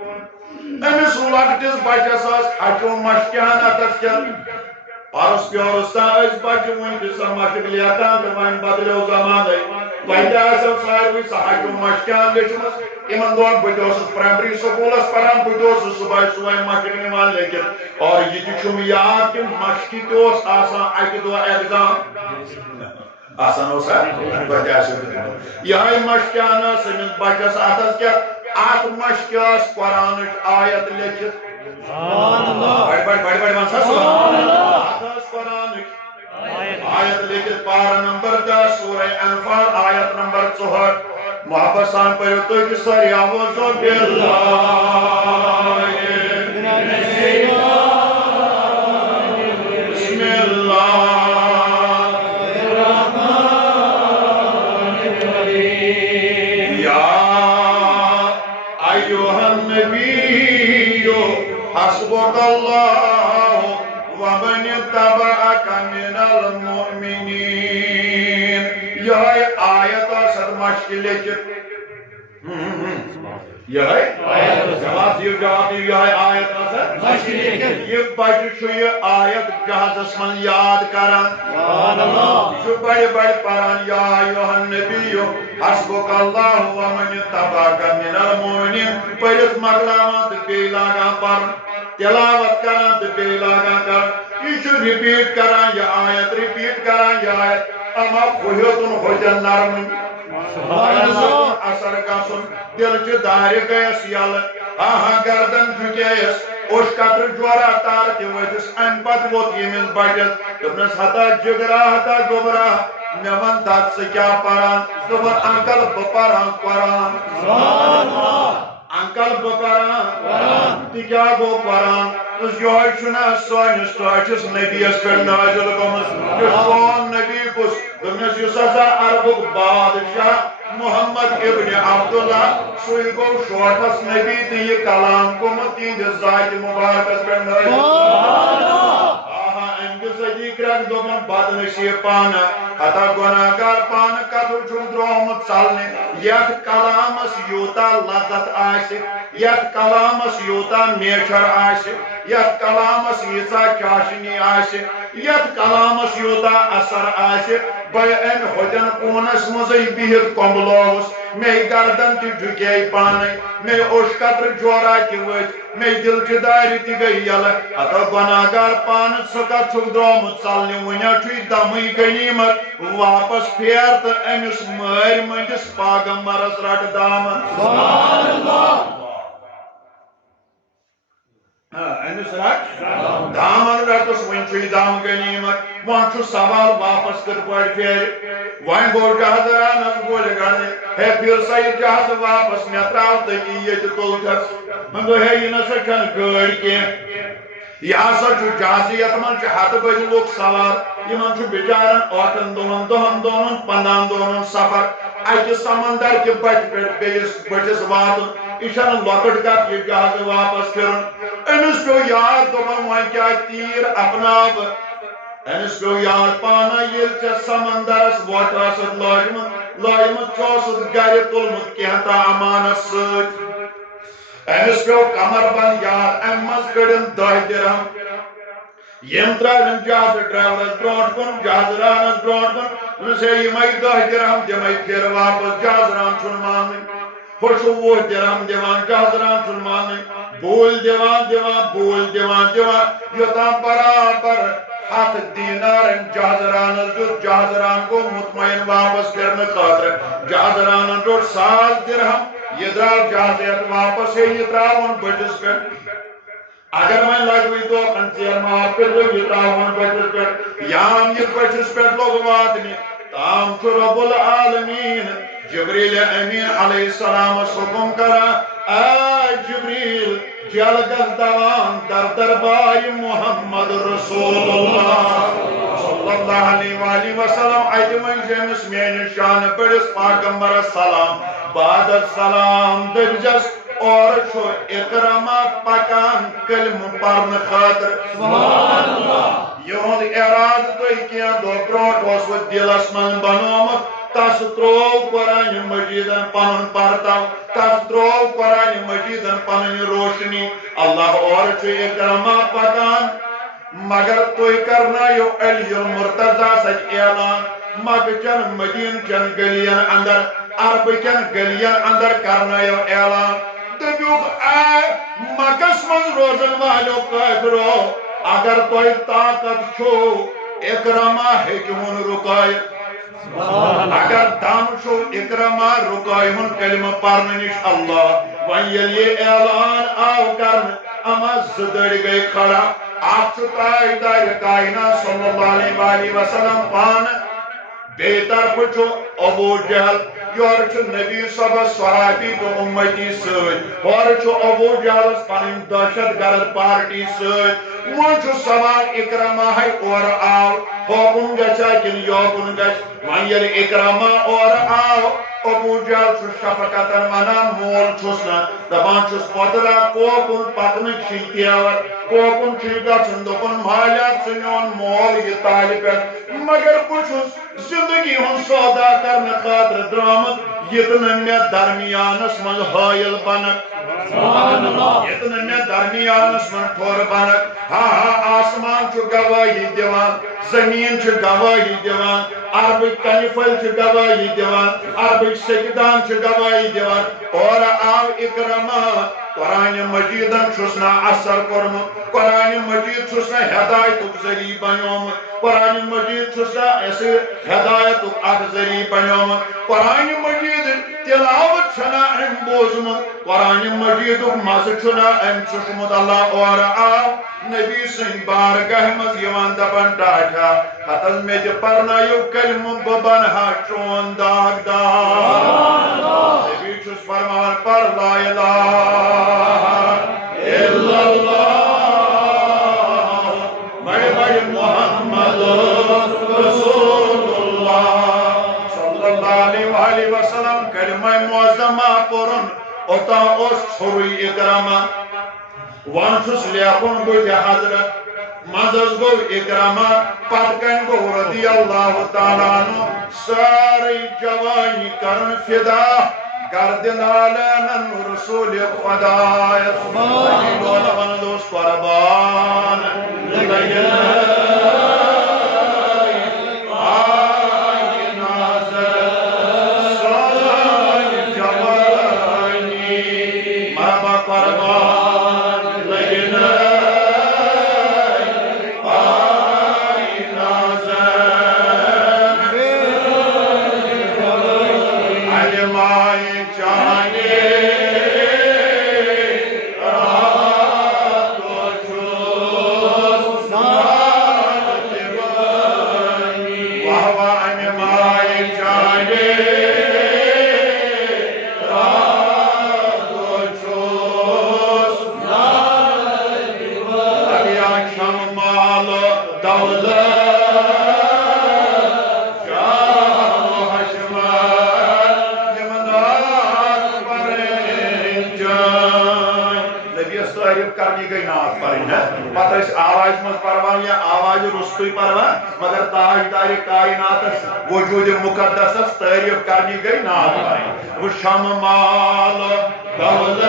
أمِس لۄکٹِس بچس ٲس ہچو مشکہِ ہن اتس کٮ۪تھ پرُس پیورُس تام ٲسۍ بچہِ وُنہِ تہِ سۄ مشق لیکھان تہٕ وۄنۍ بدلیو زمانَے وۄنۍ تہِ آسیو ساروٕے سۄ ہچو مشکہِ ہن لیٚچھمٕژ یِمن دۄہن بہٕ تہِ اوسُس پرایمری سکوٗلس پران بہٕ تہِ اوسُس صُبحٲے صُبحٲے مشق نِوان لیکھِتھ اور یہِ تہِ چھُم یاد کہِ مشقہِ تہِ اوس آسان اکہِ دۄہ ایگزام آسان اوسا توتہِ آسیو یِہوٚے مشکہِ ہن ٲس أمِس بچس اتھس کٮ۪تھ اتھ مشکہِ ٲس قرآنٕچ آیت لیکھِتھ بڑی ون سا اتھ ٲس قرآنٕچ آیت لیکھِتھ پارہ نمبر 10 سورہ انفال آیت نمبر 64 محبت سان پٔرِو تُہۍ تہِ سٲری اعوذ باللہ بسم اللہ یا ایھا النبی حسبک اللہ ومن اتبعک من المؤمنین یہوے آیت ٲسۍ مشکہِ لیکھِتھ یہوے جواب دِیِو یہوے آیت ٲسۍ مشکہِ لیکھِتھ یہِ بچہِ چھُ یہِ آیت جہازس منٛز یاد کران یہِ چھُ بڑِ پران یا ایھا النبی حسبک اللہ ومن اتبعک من المؤمنین پٔرِتھ مۄکلاوان تہٕ بیٚیہِ لاگان پرُن تلاوت کران تہٕ بیٚیہِ لاگان کرُن یہِ چھُ رِپیٖٹ کران یہِ آیت رِپیٖٹ کران یہِ آیت اما ہیوٚتُن ہوٚتٮ۪ن نرمٕنۍ اثر گژھُن دِلچہِ دارِ گٔیس یلہٕ گردن جُھکییس اوٚش قطرٕ جورا تارٕ تہِ ؤتھِس امہِ پتہٕ ووٚتھ ییٚمِس بچس دوٚپنس ہتا جگرا ہتا گوبرا مےٚ ون دپ ژٕ کیٛاہ پران دوٚپُن انکل بہٕ پران قرآن انکل بقران تی کیا گو قرآن اس یہ چھنا سانس ٹاچس نبیس پہ نازل گمس یہ کون نبی کس دمس اس ہسا عربک بادشاہ محمد ابن عبداللہ سوئی گو شوٹس نبی تی یہ کلام کمت تہندس ذات مبارکس پہ نازل دوپن بدنصیب پانا حتا گناہگار پانا قطر چھُ درٛومُت ژلنہِ یتھ کلامس یوٗتاہ لذت آسہِ یتھ کلامس یوٗتاہ میچھر آسہِ یتھ کلامس ییٖژاہ چاشنی آسہِ یتھ کلامس یوٗتاہ اثر آسہِ بہٕ امہِ ہوٚتٮ۪ن کوٗنس منٛزٕے بِہِتھ کۄمبلووُس مےٚ گردن تہِ جُکے پانے مےٚ اوٚش قطرٕ جورا تہِ ؤتھۍ مےٚ دِلچہِ دارِ تہِ گٔے یلہٕ ہتا گۄناہگار پانہٕ ژٕ کتھ چھُکھ درٛومُت ژلنہِ وُنہِ چھُے دمٕے غنیٖمت واپس پھیر تہٕ أمِس مٲرۍ مٔنٛدِس پاغمبرس رٹ دامن أمِس رٹ دامن رٹس وۄنۍ چھُے دم غنیٖمت وۄنۍ چھُ سوال واپس کِتھ پٲٹھۍ پھیرِ وۄنۍ گوٚو جہازرانس گولہِ گنڈنہِ ہے پھر سا یہِ جہاز واپس مےٚ ترٛاو تٔتی ییٚتہِ تُلکس وۄنۍ گوٚو ہے یہِ نسا چھنہٕ گٲڑۍ کینٛہہ یہ ہسا چھُ جہازٕ یتھ منٛز چھِ ہتہٕ بٔدِ لُکھ سوار یِمن چھُ بِچارن ٲٹھن دۄہن 15 دۄہن سفر اکہِ سمندر کہِ بٹھِ پٮ۪ٹھ بیٚیِس بٔٹھِس واتُن یہ چھنہٕ لۄکٕٹ کتھ یہِ جہازٕ واپس پھِرُن أمِس پیوٚو یاد دوٚپُن وۄنۍ کیٛاہ تیٖر اپناو بہٕ أمِس پیوٚو یاد پانا ییٚلہِ ژےٚ سمندرس وۄٹھ ٲسٕتھ لٲجمٕژ ژٕ اوسُکھ گرِ تُلمُت کینٛہہ تام امانت سۭتۍ أمِس پیوٚو کمر بند یاد امہِ منٛز کٔڑِن 10 درہم یِم ترٛٲوِن جہازٕ ڈرایورس برونٛٹھ کُن جہازٕ رانس برونٛٹھ کُن دوٚپنس ہے یِمے 10 درہم دِمے پھِرٕ واپس جہازٕ ران چھُنہٕ ماننٕے ہُہ چھُ 20 درہم دِوان جہازٕ ران چھُنہٕ ماننٕے بوٗلۍ دِوان یوٚتام برابر 100 دینارن جہازٕ رانس دیُت جہازٕ ران گوٚو مطمئن واپس پھِرنہٕ خٲطرٕ جہازٕ رانن روٚٹ 100 درہم یہ درٛاو جہازٕ ہٮ۪تھ واپس ہے یہِ ترٛاوُن بٔٹھِس پٮ۪ٹھ اگر وۄنۍ لگوٕے دۄکھن ژیر مار کٔرِو یہِ ترٛاوُن بٔٹھِس پٮ۪ٹھ یام یہِ بٔٹھِس پٮ۪ٹھ لوٚگ واتنہِ تام چھُ رۄب العالمیٖن جبریٖل أمیٖن علیہ السلامس حُکُم کران اے جبریٖل جل گژھ دوان در دربارِ محمد رسول اللہ صلی اللہ علیہ وآلہ وسلم اتہِ ؤنۍ أمِس میٲنِس شانہٕ بٔڑِس پاغمبرس سلام بعد السلام دٔپۍزٮ۪س اور چھُ اِکرما پکان کلمہٕ پرنہٕ خٲطرٕ یِہُنٛد اِرادٕ تۄہہِ کینٛہہ دۄہ برونٛٹھ اوسوٕ دِلس منٛز بنومُت تس ترٛوو قرآنِ مجیٖدن پنُن پرتو تس ترٛوو قرآنِ مجیٖدن پنٕنۍ روشنی اللہ اور چھُ اِکرما پکان مگر تُہۍ کرنٲیِو علی المرتضیٰ سۭتۍ اعلان مکہٕ چٮ۪ن مدیٖنہٕ چٮ۪ن گلین اندر عربہٕ کٮ۪ن گلین اندر کرنٲیِو اعلان دٔپِوکھ اے مکس منٛز روزن والیو کٲفرو اگر تۄہہِ طاقت چھُو اِکرما ہیٚکِہُن رُکٲیِتھ اگر دم چھُو اِکرما رُکٲیہُن کلمہٕ پرنہٕ نِش اللہ وۄنۍ ییٚلہِ یہِ اعلان آو کرنہٕ اما 2 دٔرۍ گٔے کھڑا اکھ چھُ تاجدارِ کائنات صلی اللہ علیہ وآلہ وسلم پانہٕ بیٚیہِ طرفہٕ چھُ ابوٗ جہل یورٕ چھُ نبی صبس صحابی تہٕ اُمتی سۭتۍ ہورٕ چھُ ابوٗ جہلس پنٕنۍ دہشت گرد پارٹی سۭتۍ وۄنۍ چھُ سوال اِکرماہے اورٕ آو ہوکُن گژھیا کِنہٕ یوکُن گژھِ وۄنۍ ییٚلہِ اِکرما اورٕ آو ابوٗ جہل چھُ شفقتن ونان مول چھُس نہٕ دپان چھُس پۄدرا کوکُن پکنہٕ چھِی تیور کوکُن چھُے گژھُن دوٚپُن مالیہ ژٕ میون مول یہِ تالہِ پٮ۪ٹھ مگر بہٕ چھُس زندگی ہُنٛد سودا کرنہٕ خٲطرٕ درٛامُت یِتہٕ نہٕ مےٚ درمیانس منٛز حٲیل بنکھ یِتہٕ نہٕ مےٚ درمیانس منٛز ٹھوٚر بنکھ ہا آسمان چھُ گوٲہی دِوان زمیٖن چھِ گوٲہی دِوان عربٕکۍ کنہِ پھٔلۍ چھِ گوٲہی دِوان عربٕکۍ سیٚکہِ دان چھِ گوٲہی دِوان اورٕ آو اِکرما قرآنِ مجیٖدن چھُس نہ اثر کوٚرمُت قرآنِ مجیٖد چھُس نہ ہدایتُک ذٔریعہٕ بنیومُت قرآنِ مجیٖد چھُس نہ اَسہِ ہدایتُک اکھ ذٔریعہٕ بنیومُت قرآنِ مجیٖد تِلاوت چھنہ أمۍ بوٗزمُت قرآنِ مجیٖدُک مزٕ چھُنہ أمۍ ژھُٹمُت اللہ اورٕ آو نبی سٕنٛدِ بارگاہہِ منٛز یِوان دپان ٹاٹھا ہتس مےٚ تہِ پرنٲیِو کلمہٕ بہٕ بنہٕ ہا چون داغدار نبی چھُس فرمان پر لا الہ الا اللہ بڑے بڑے محمد رسول اللہ صلی اللہ علیہ وسلم کلمہ معظمہ پورن اوتا اس چھوڑی اکرامہ وانسوس لیاکن بوجھ حضرت مزز گو اکرامہ پتکن گو رضی اللہ تعالیٰ عنہ ساری جوانی کرن فدا گردن آلین رسول خدا بولا من دوست قربان لگئی مگر تاجدار کائنات وجود مقدس تعریف کرنی گئی نات پڑھیں وہ شم مال دولت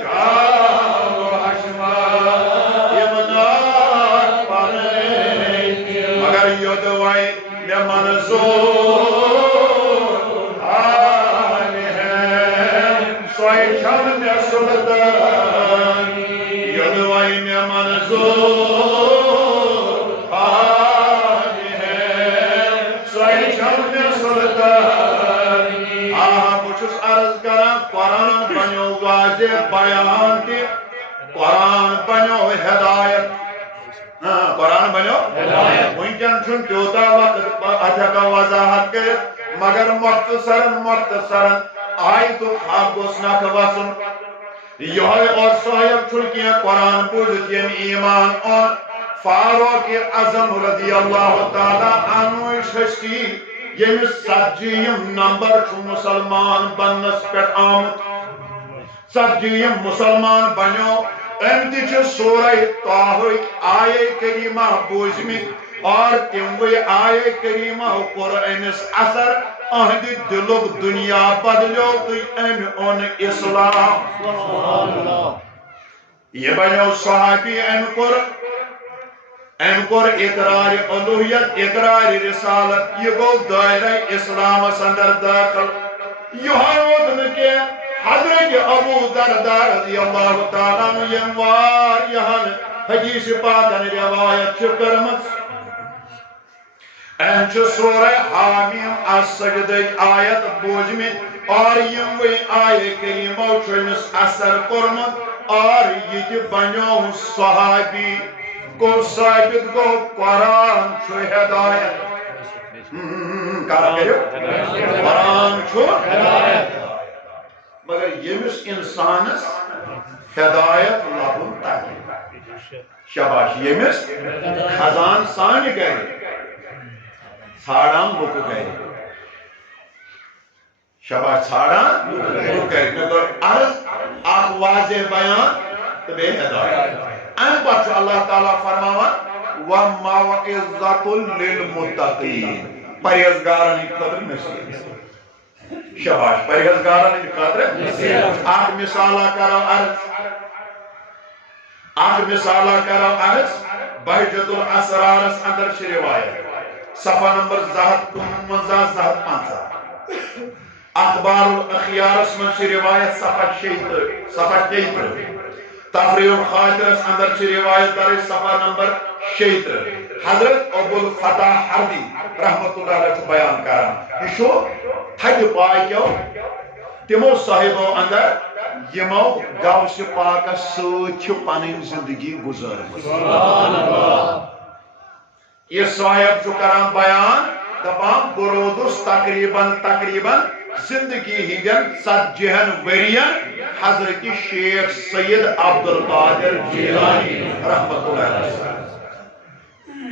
جان و حشمت یمنات پڑھیں مگر یدوائی میں منظور آنے ہیں سوئی شم میں سلطانی یدوائی میں منظور بیان کی قرآن بنو ہدایت قرآن بنو ونکن چھن تیوتا وقت اتھکا وضاحت کرت مگر مختصرا آئی تو خواب گوسنا کباسن یہ اور صاحب چھن کیا قرآن بوجھت یم ایمان اور فاروق اعظم رضی اللہ تعالی عنہ ششتی یم سجیم نمبر چھو مسلمان بنس پیٹ آمد سجیم مسلمان بنو امتی چھ سورہ طاہر آیے کریمہ بوزمی اور تموی آیے کریمہ قرآنس اثر اہد دلوک دنیا بدلو تو ان اسلام یہ بنو صحابی انکر اقرار الوہیت اقرار رسالت یہ گو دائرہ اسلام سندر داخل یہ ہوت نکے حضرت ابو دردار رضی اللہ تعالیٰ عنہ ینوار یہاں حدیث پاکن روایت چکرمت انچ سورہ حامیم السجدہ آیت بوجمی اور یموی آیہ کریمہ چونس اثر کرمت اور یہ بنیو صحابی کو ثابت کو قرآن چھو ہدایت قرآن چھو ہدایت مگر یمس انسانس ہدایت لبن تاکہ شباش یمس خزان سان گئے ژھانڈان لوک گئے شباش ژھانڈان لوک گئے مگر عرض اخ واضح بیان تو بے ہدایت ان پتہ اللہ تعالیٰ فرماوان وَمَوْعِظَةٌ لِلْمُتَّقِينَ پرہیزگارن خاطر نصیحت شباش پرہیزگارن خاطر آج مثالہ کرو عرض بہجت الاسرارس اندر چھ روایت صفحہ نمبر 755 اخبار الاخیارس من چھ روایت صفحہ 63 تفریح الخاطرس اندر چھ روایت درج صفحہ نمبر 63 حضرت ابو الفتح حردی رحمت اللہ علیہ بیان کران یہ شو تھج پائے کیوں تمو صاحبوں اندر یمو غوث پاک سوچ پنن زندگی گزار سبحان اللہ یہ صاحب جو کران بیان دپان برودس تقریباً زندگی ہندین 40 ورین حضرت شیخ سید عبد القادر جیلانی رحمت اللہ علیہ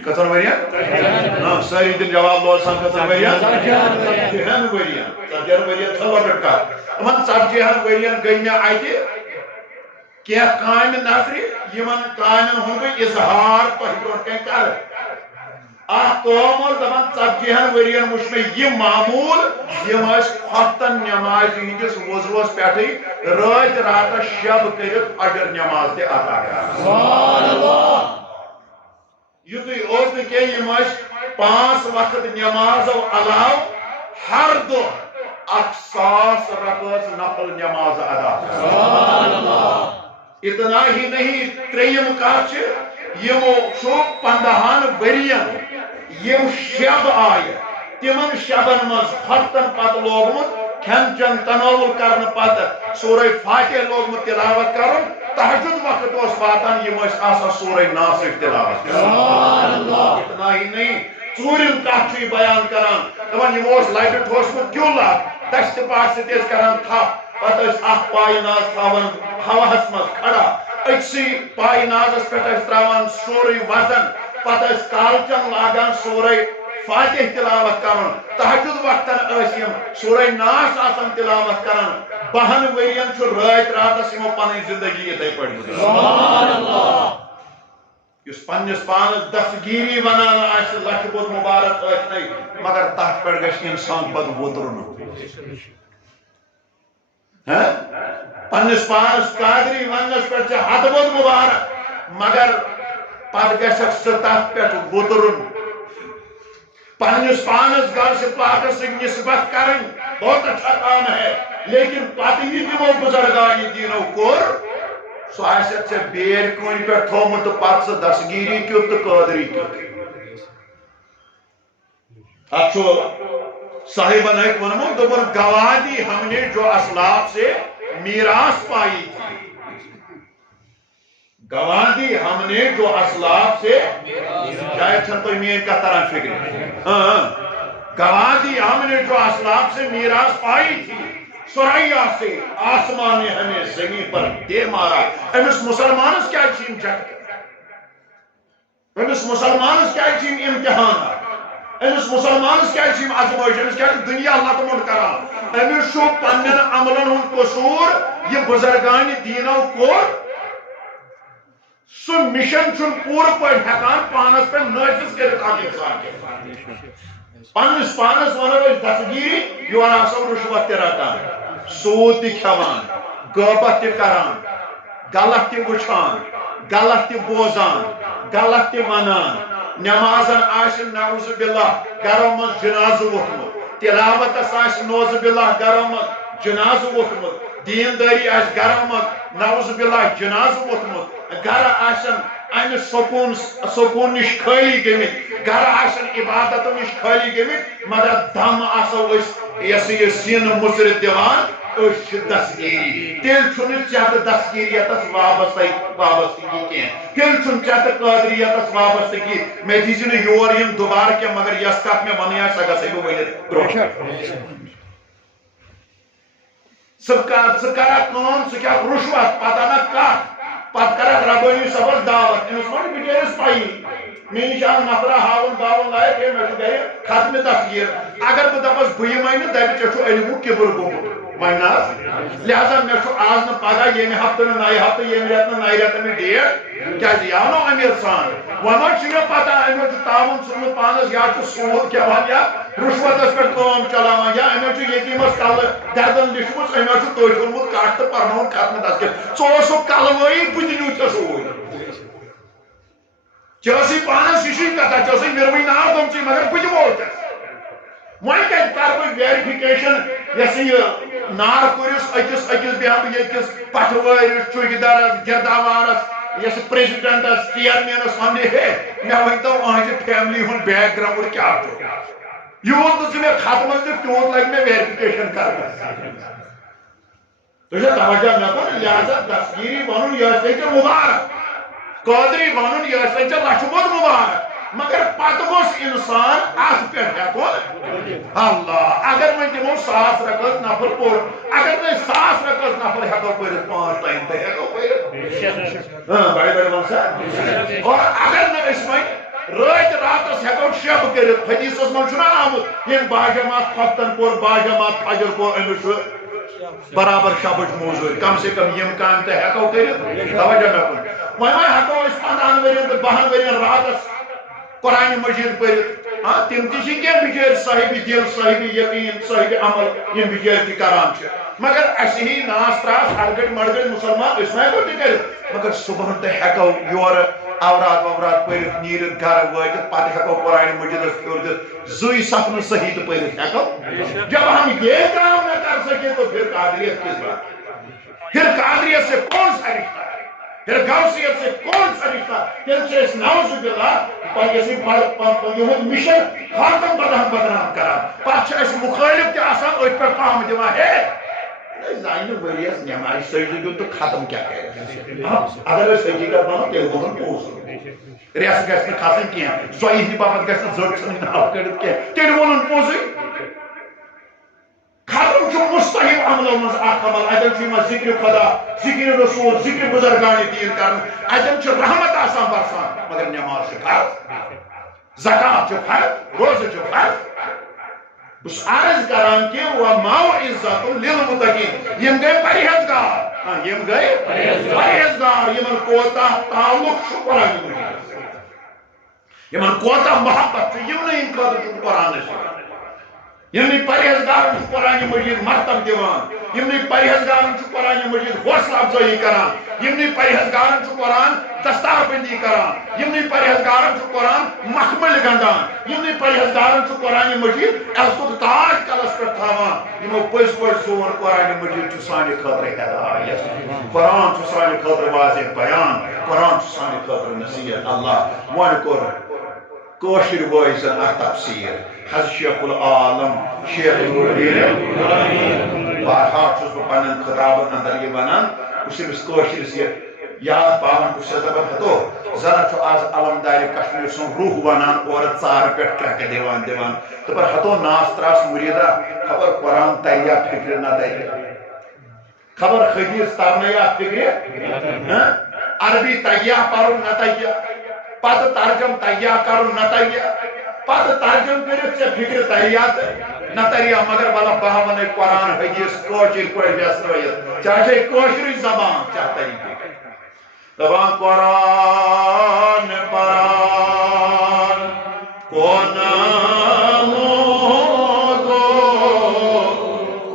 کتن ورین ساری دن جواب لوگ سن کتن ورین 40 ورین 40 ورین تھو لٹکا ان 40 ورین گئی میں آئی کیا کام نفری یمن کامن ہوں اظہار تہ برو کر قوم دپان 40 ورین وچ میں یہ معمول یم کھوتن نماز ہندس وضوس پہ رات رات شب کرت فجر نماز تہ ادا کر یتھ یم 5 وقت نمازو علاوہ ہر دہ 1000 رکعت نفل نماز ادا کر اتنا ہی نہیں تریم کت یمو 15 ورین یم شب آئے تمن شبن مز ختن پتہ لوگمت کھین چن تناول کرنے پتہ سورہ فاتح لوگمت تلاوت کرن تہجد وقت اس واتان یم آسان سورہ ناصر تلاوت کرن اتنا ہی نہیں ژوٗرِم کتھ چھُ بیان کران دپان یمو لبہِ ٹھوسمُت کیُل اکھ دشت پاٹ سۭتۍ ٲسۍ کران تھپ پتہٕ ٲسۍ اکھ پایہِ ناز تھاوان ہواہس منٛز کھڑا أکسٕے پایہِ نازس پٮ۪ٹھ ٲسۍ تراوان سورُے وزن پتہٕ ٲسۍ کالچن لاگان سورُے فاتح تلاوت کرن تہجد وقتن ٲسۍ یم سورُے ناس آسان تلاوت کران 12 ورین چھُ رات راتس یمو پنٕنۍ زندگی یِتھے پٲٹھۍ گُزاران یس پنس پانس دستگیری ونان آسہِ لچھ بود مبارک ٲسنٕے مگر تتھ پٮ۪ٹھ گژھِ انسان پتہٕ وُترُن پنس پانس قادری وننس پٮ۪ٹھ چھِ ہتھ بود مبارک مگر پتہٕ گژھکھ ژٕ تتھ پٮ۪ٹھ وُترُن پنس پانس گرس پاکس سۭتۍ نسبت کرٕنۍ بہت اچھا کام ہے لیکن پتہٕ یہِ تِمو بزرگانہِ دیٖنو کوٚر سو آسیت سے بیر کونی پر تھومت پات سے دستگیری کیوں تو قادری کیوں اچھو صاحبہ نے ونمو دوبر گوادی ہم نے جو اسلاف سے میراث پائی تھی گوادی ہم نے جو اسلاف سے شاید چھن تو مین کا طرح فکر گوادی ہم نے جو اسلاف سے میراث پائی تھی سریا سے آسمان نے ہمیں زمین پر دے مارا امس مسلمانس کیا چیم جگت امس مسلمانس کیا چیم امتحان امس مسلمانس کیا چیم آزمائش امس کیا دنیا اللہ تمہن کران امس شو پنن عملن ہن قصور یہ بزرگان دینو کو سو مشن چھن پور پہ ہیکان پانس پہ نافذ کرت اکھ انسان کے پانس ونو دستگیری یور آسو رشوت تہ رٹان سود تہ کھیوان غیبت تہ کران غلط تہ وچھان غلط تہ بوزان غلط تہ ونان نمازن آسہ نعوذ باللہ گرو مز جنازہ ووتھمت تلاوتس آسہ نعوذ باللہ گرو مز جنازہ ووتھمت دینداری آسہ گرو مز نعوذ باللہ جنازہ ووتھمت گر آسن امہ سکون نش خالی گمت گر آسن عبادت نش خالی گمت مگر دم آسو یہ سین مصرت دیوان دستگیری تیل چھن چت دستگیریتس وابستگی کی تیل چھن چت قادریتس وابستگی میں دیزی نہ یور یم دوبارہ کی مگر یس کت میں ونیا سا گژھے بہ ونت برونٛہہ ژٕ کرا کٲم ژٕ کھیکھ رُشوت پتہ نہ کتھ پتہ کرکھ ربٲنی صبس دعوت أمس ووٚن بِچٲرِس پایی مےٚ نِش آو نفرا ہاوُن باوُن لایق ہے مےٚ چھُ گرِ ختمہِ دستگیٖر اگر بہٕ دپس بہٕ یِمے نہٕ دپہِ ژےٚ چھُ علمُک کِبُر گوٚمُت وۄنۍ نہ حظ لہذا مےٚ چھُ آز نہٕ پگاہ ییٚمہِ ہفتہٕ نہٕ نَیہِ ہفتہٕ ییٚمہِ رٮ۪تہٕ نہٕ نَیہِ رٮ۪تہٕ مےٚ ڈیٹ کیازِ یہِ آو نہ أمیٖر سان وۄنۍ چھُ مےٚ پتہ أمۍ چھُ تاوُن ژھُنمُت پانس یا چھُ سوٗد کھٮ۪وان یا رُشوتس پٮ۪ٹھ کٲم چلاوان یا أمۍ چھُ یتیٖمس کلہٕ گردن لیچھمٕژ أمۍ چھُ تٔتھۍ اوٚنمُت کٹھ تہٕ پرنووُن ختمہِ دستگیٖر ژٕ اوسُکھ کلوٲیی بہٕ تہِ نیوٗ ژےٚ سۭتۍ ژےٚ ٲسٕے پانس ہِشی کتھا ژےٚ ٲسٕے وِروٕنۍ نار دٔمژٕے مگر بہٕ دِمو ژےٚ وۄنۍ کتہِ کرٕ بہٕ ویرِفِکیشن یۄس یہِ نار کُرِس أکِس بیٚہمہٕ بہٕ ییٚتِس پٹھوٲرِس چُکِدارس گِرداوارس یۄس پریزِڈنٹس چیئرمینس ونہِ ہے مےٚ ؤنۍتو أہنٛزِ فیملی ہُنٛد بیک گراوُنڈ کیٛاہ چھُ یوٗت نہٕ ژٕ مےٚ ختمس دِکھ تیوٗت لگہِ مےٚ ویرِفِکیشن کرنس تُہۍ چھا توجہ مےٚ کوٚر لہذا دستگیری ونُن یہِ ٲسۍ ژےٚ مُبارک قادری ونُن یہِ ٲسۍ ژےٚ لچھِ بوٚد مُبارک مگر پتہ گوس انسان ات پہ اللہ اگر میں دمو 100 رکعت نفل پور اگر میں 100 رکعت نفل ہیکو پڑھت 5 ٹائم تے ہیکو پڑھت بڑے بڑے منسا اور اگر میں اس میں رات راتس ہیکو شب کرت حدیثس من چھنا آمت یم باجماعت خفتن پور باجماعت فجر پور امس برابر شبچ موضوع کم سے کم یم کام تے ہیکو کرت توجہ مے کن وۄنۍ ہیکو أسۍ 15 ؤرین تہٕ 12 ؤرین راتس قرآن مجید پٔرِتھ ہاں تم تہِ چھِ کینٛہہ بِچٲرۍ صاحب دل صاحب یقین صاحب عمل یم بِچٲرۍ تہِ کران چھِ مگر اَسہِ ہی ناس تراس ہرگڑ مرگڑ مسلمان أسۍ ما ہیکو تہِ کٔرِتھ مگر صبحن تہِ ہیکو یورٕ اورات وورات پٔرِتھ نیٖرِتھ گرٕ وٲتِتھ پتہٕ ہیکو قرآن مجیدس پھیور دِتھ زٕے صفنہٕ صحیح تہِ پٔرِتھ ہیکو جب ہم یہ کام نہ کر سکے تو پھر قادریت کس بات پھر قادریت سے کون سا رشتہ ہے پھر غوثیت سے کون سا رشتہ پھر سے اس نعوذ باللہ پاکستان یہود مشن خاتم بدنام کران پتہ اس مخالف تہ آسان ات پہ کام دِوان ہے زائن ؤریس نماز سجدٕ دیُت تہٕ ختم کیٛاہ کرِ اگر أسۍ حقیٖقت ونو تیٚلہِ گوٚمُت پوٚز ریس گژھِ نہٕ کھسٕنۍ کینٛہہ سۄ یِہنٛدِ باپتھ گژھِ نہٕ زٔٹ ژھٕنٕنۍ ناو کٔڑِتھ کینٛہہ تیٚلہِ ووٚنُن پوٚزُے ختم چھُ مستحب عملو منٛز اکھ عمل اتٮ۪ن چھُ یِوان ذکر خدا ذکر رسول ذکر بزرگان دین کرنہٕ اتٮ۪ن چھُ رحمت آسان برسان مگر نماز چھِ فرض زکات چھُ فرض روزٕ چھُ فرض بس عرض کران کہ وَمَوْعِظَةٌ لِلْمُتَّقِينَ یم گئے پرہیزگار یم گئے پرہیزگار یمن کوتاہ تعلق چھُ قرآن مجیدس یمن کوتاہ محبت چھُ یمنٕے ہٕنٛدِ خٲطرٕ چھُ قرآن نشر یمنٕے پرہیزگارن چھُ قرآن مجید مرتب دِوان یمنٕے پرہیزگارن چھُ قرآن مجید حوصلہ افزٲیی کران یمنٕے پرہیزگارن چھُ قرآن دستار بندی کران یمنٕے پرہیزگارن چھُ قرآن مخمل گنڈان یمنٕے پرہیزگارن چھُ قرآن مجید عزتُک تاج کلس پٮ۪ٹھ تھاوان یمو پٔزۍ پٲٹھۍ سون قرآن مجید چھُ سانہِ خٲطرٕ ہدایت قرآن چھُ سانہِ خٲطرٕ واضح بیان قرآن چھُ سانہِ خٲطرٕ نصیحت اللہ وۄنۍ کوٚر کٲشِر وٲعظن اکھ تفسیٖر حضرت شیخ العالم شیخ بارہا چھُس بہٕ پننٮ۪ن خطابن اندر یہ ونان بہٕ چھُس أمِس کٲشرِس یہِ یاد پاون بہٕ چھُس دپان ہتو زنہ چھُ آز علمدارِ کشمیٖر سُنٛد روح ونان اورٕ ژارٕ پٮ۪ٹھ ٹرٛٮ۪کہٕ دِوان دپان ہتو ناس تراس مُریدا خبر قرآن تریا فکرِ نہ ترِ خبر حدیث ترنیا فکرِ عربی تگیا پرُن نہ تگیا پتہ ترجم تگیا کرُن نہ تگیا پتہ ترجم کٔرِتھ ژےٚ فکرِ تریا تہٕ نہ تریا مگر وَلہ بہٕ وَنَے قرآن حدیث کٲشِر پٲٹھۍ ویٚسرٲیِتھ چاہے کٲشرٕے زبان کیٛاہ تری دپان قرآن پران کون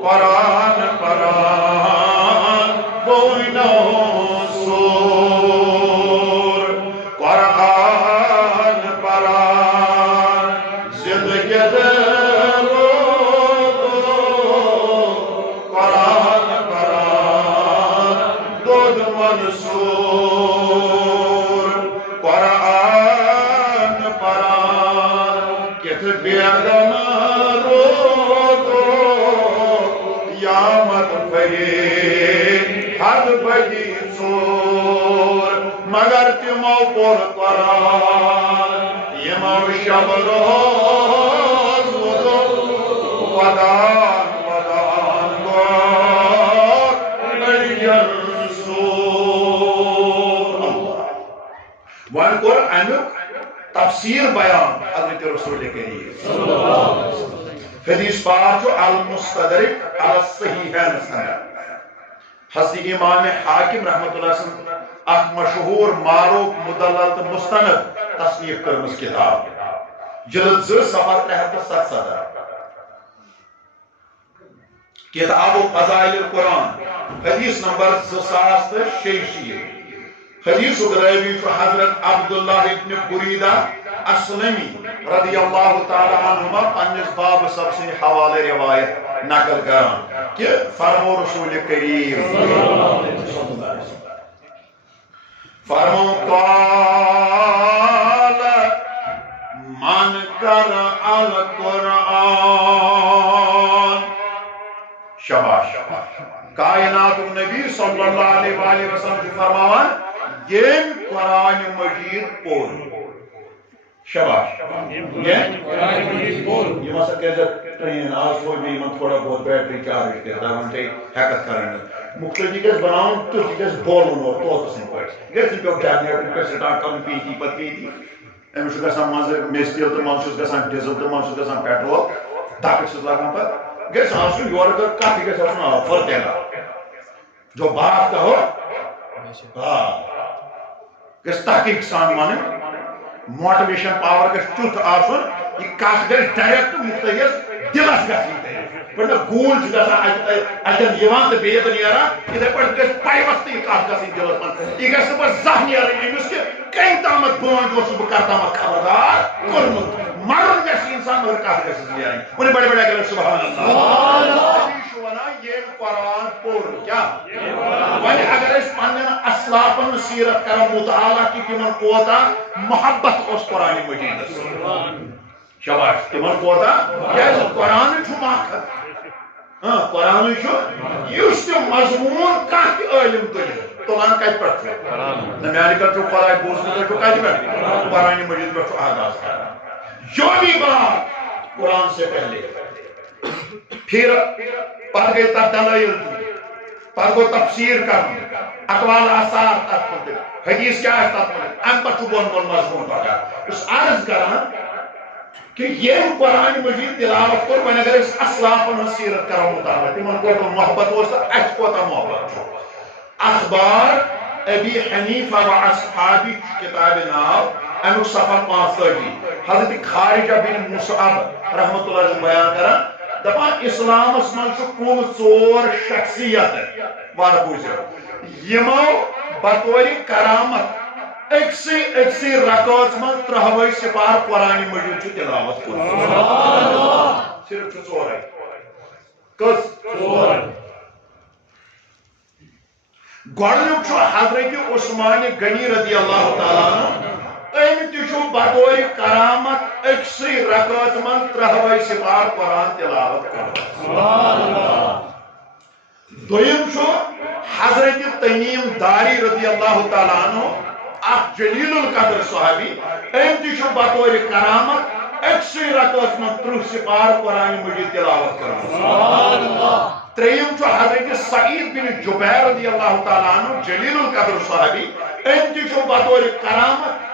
قرآن پران کوئی نہ مگر تمو پور قرآن یمو شب روز ودان ودان گور نڑین سور وان کور امیک تفسیر بیان حضرت رسول کریم حدیث پاک جو المستدرک علی الصحیحین سند حضرت امام حاکم رحمت اللہ صلی اللہ علیہ وسلم اخ مشہور معروف مدلل تو مستند تصنیف کرمز کتاب جلد 2 صفحہ 377 کتاب فضائل القرآن حدیث نمبر 2066 حدیث راوی حضرت عبداللہ ابن بریدہ اسلمی رضی اللہ تعالی عنہما پنس باب سب سے حوالے روایت نقل کران کہ فرمو رسول کریم فرمو قال من قرأ القرآن شباش کائنات النبی صلی اللہ علیہ وسلم کی فرماوان یم قرآن مجید پور شباش یہ مسا کر ٹرین آج ہوئی بھی من تھوڑا بہت بیٹری چارج کر دپان چھ ہیکت کرن مختلف گھس بناؤن تیتھ گھس بولن اور طوطہ سٕنٛدۍ پٲٹھۍ گژھِ پیو جنریٹر پہ سٹارٹ کرن پیتی پتہٕ پیتی أمِس چھُ گژھان منٛزٕ میٚژ تیٖل تہٕ منٛزٕ چھُس گژھان ڈِزل تہٕ منٛزٕ چھُس گژھان پیٹرول دکہٕ چھُس لگان پتہٕ گژھِ آسُن یورٕ کر کتھ گژھِ آسُن آفر دینا جو بات کہو گژھِ تحقیق سان ونٕنۍ موٹیویشن پاور گژھِ تیُتھ آسُن یہ کتھ گژھِ ڈایریکٹ مختلف دلس گژھٕنۍ پہ گول اتن یوان تو بیٚیہِ نیران یتھے پٲٹھۍ گژھِ پایپس تہِ یہِ کتھ گژھٕنۍ دلس منٛز یہِ گژھِ نہٕ پتہٕ زانٛہہ نیرٕنۍ أمِس کہِ کٔمۍ تامتھ بٲنٛج اوسُس بہٕ کرتامتھ خبردار کوٚرمُت مرُن گژھِ انسان مگر کتھ گژھٮ۪س نیرٕنۍ ؤنِو بڑِ بڑِ اگر سبحان اللہ چھُ ونان ییٚمۍ قرآن پوٚر کیٛاہ وۄنۍ اگر أسۍ پننٮ۪ن اسلافن سیرت کرو مطالعہ کہِ تِمن کوتاہ محبت اوس قرآنِ مجیدس شاباش تِمن کوتاہ کیٛازِ قرآن چھُ ماخذ قرآن اس مضمون کھانا تہ عالم تلان کت پہ میانہ خطر خدا بوزمت کت پہ قرآن مجید پہ آغاز کران جو بھی بات قرآن سے پہلے پھر پتہ گئی تب دلائل پتہ گو تفسیر کرن اقوال آثار تک متعلق حدیث کیا ہے تک متعلق ام پتہ بون بون مضمون پکا اس عرض کران کہ یہ قرآن مجید تلاوت کر وۄنۍ اگر أسۍ اسلافن ہٕنٛز سیرت کرو مطالعہ تمن کوتاہ محبت اوس تہٕ اَسہِ کوتاہ محبت چھُ اخبار ابی حنیفہ و اصحابی کتاب ناو امیُک صفحہ 35 حضرت خارجہ بن مصعب رحمۃ اللہ علیہ بیان کران دپان اسلامس منٛز چھُ کُل 4 شخصیت وار بوٗزِو یِمو بطور کرامت اکسی رکعت من 3 سپار قرآن مجید چھُ تلاوت کوٚرمُت صرف چھُ 4 کٔژ 4 گۄڈنیُک چھُ حضرت عثمان غنی رضی اللہ تعالیٰ عنہ أمۍ تہِ چھُ بطور کرامت اکسی رکعت من 3 سپار قرآن تلاوت کوٚرمُت دوٚیِم چھُ حضرت تمیم داری رضی اللہ تعالیٰ عنہ اخ جلیل القدر صحابی أمۍ تہِ چھُ بطور کرامت اکسی رکعت من 3 سپار قرآن مجید تلاوت کرمٕژ ترٛیٚیِم چھُ حضرت سعید بن جبیر رضی اللہ تعالیٰ عنہ جلیل القدر صحابی أمۍ تہِ چھُ بطور کرامت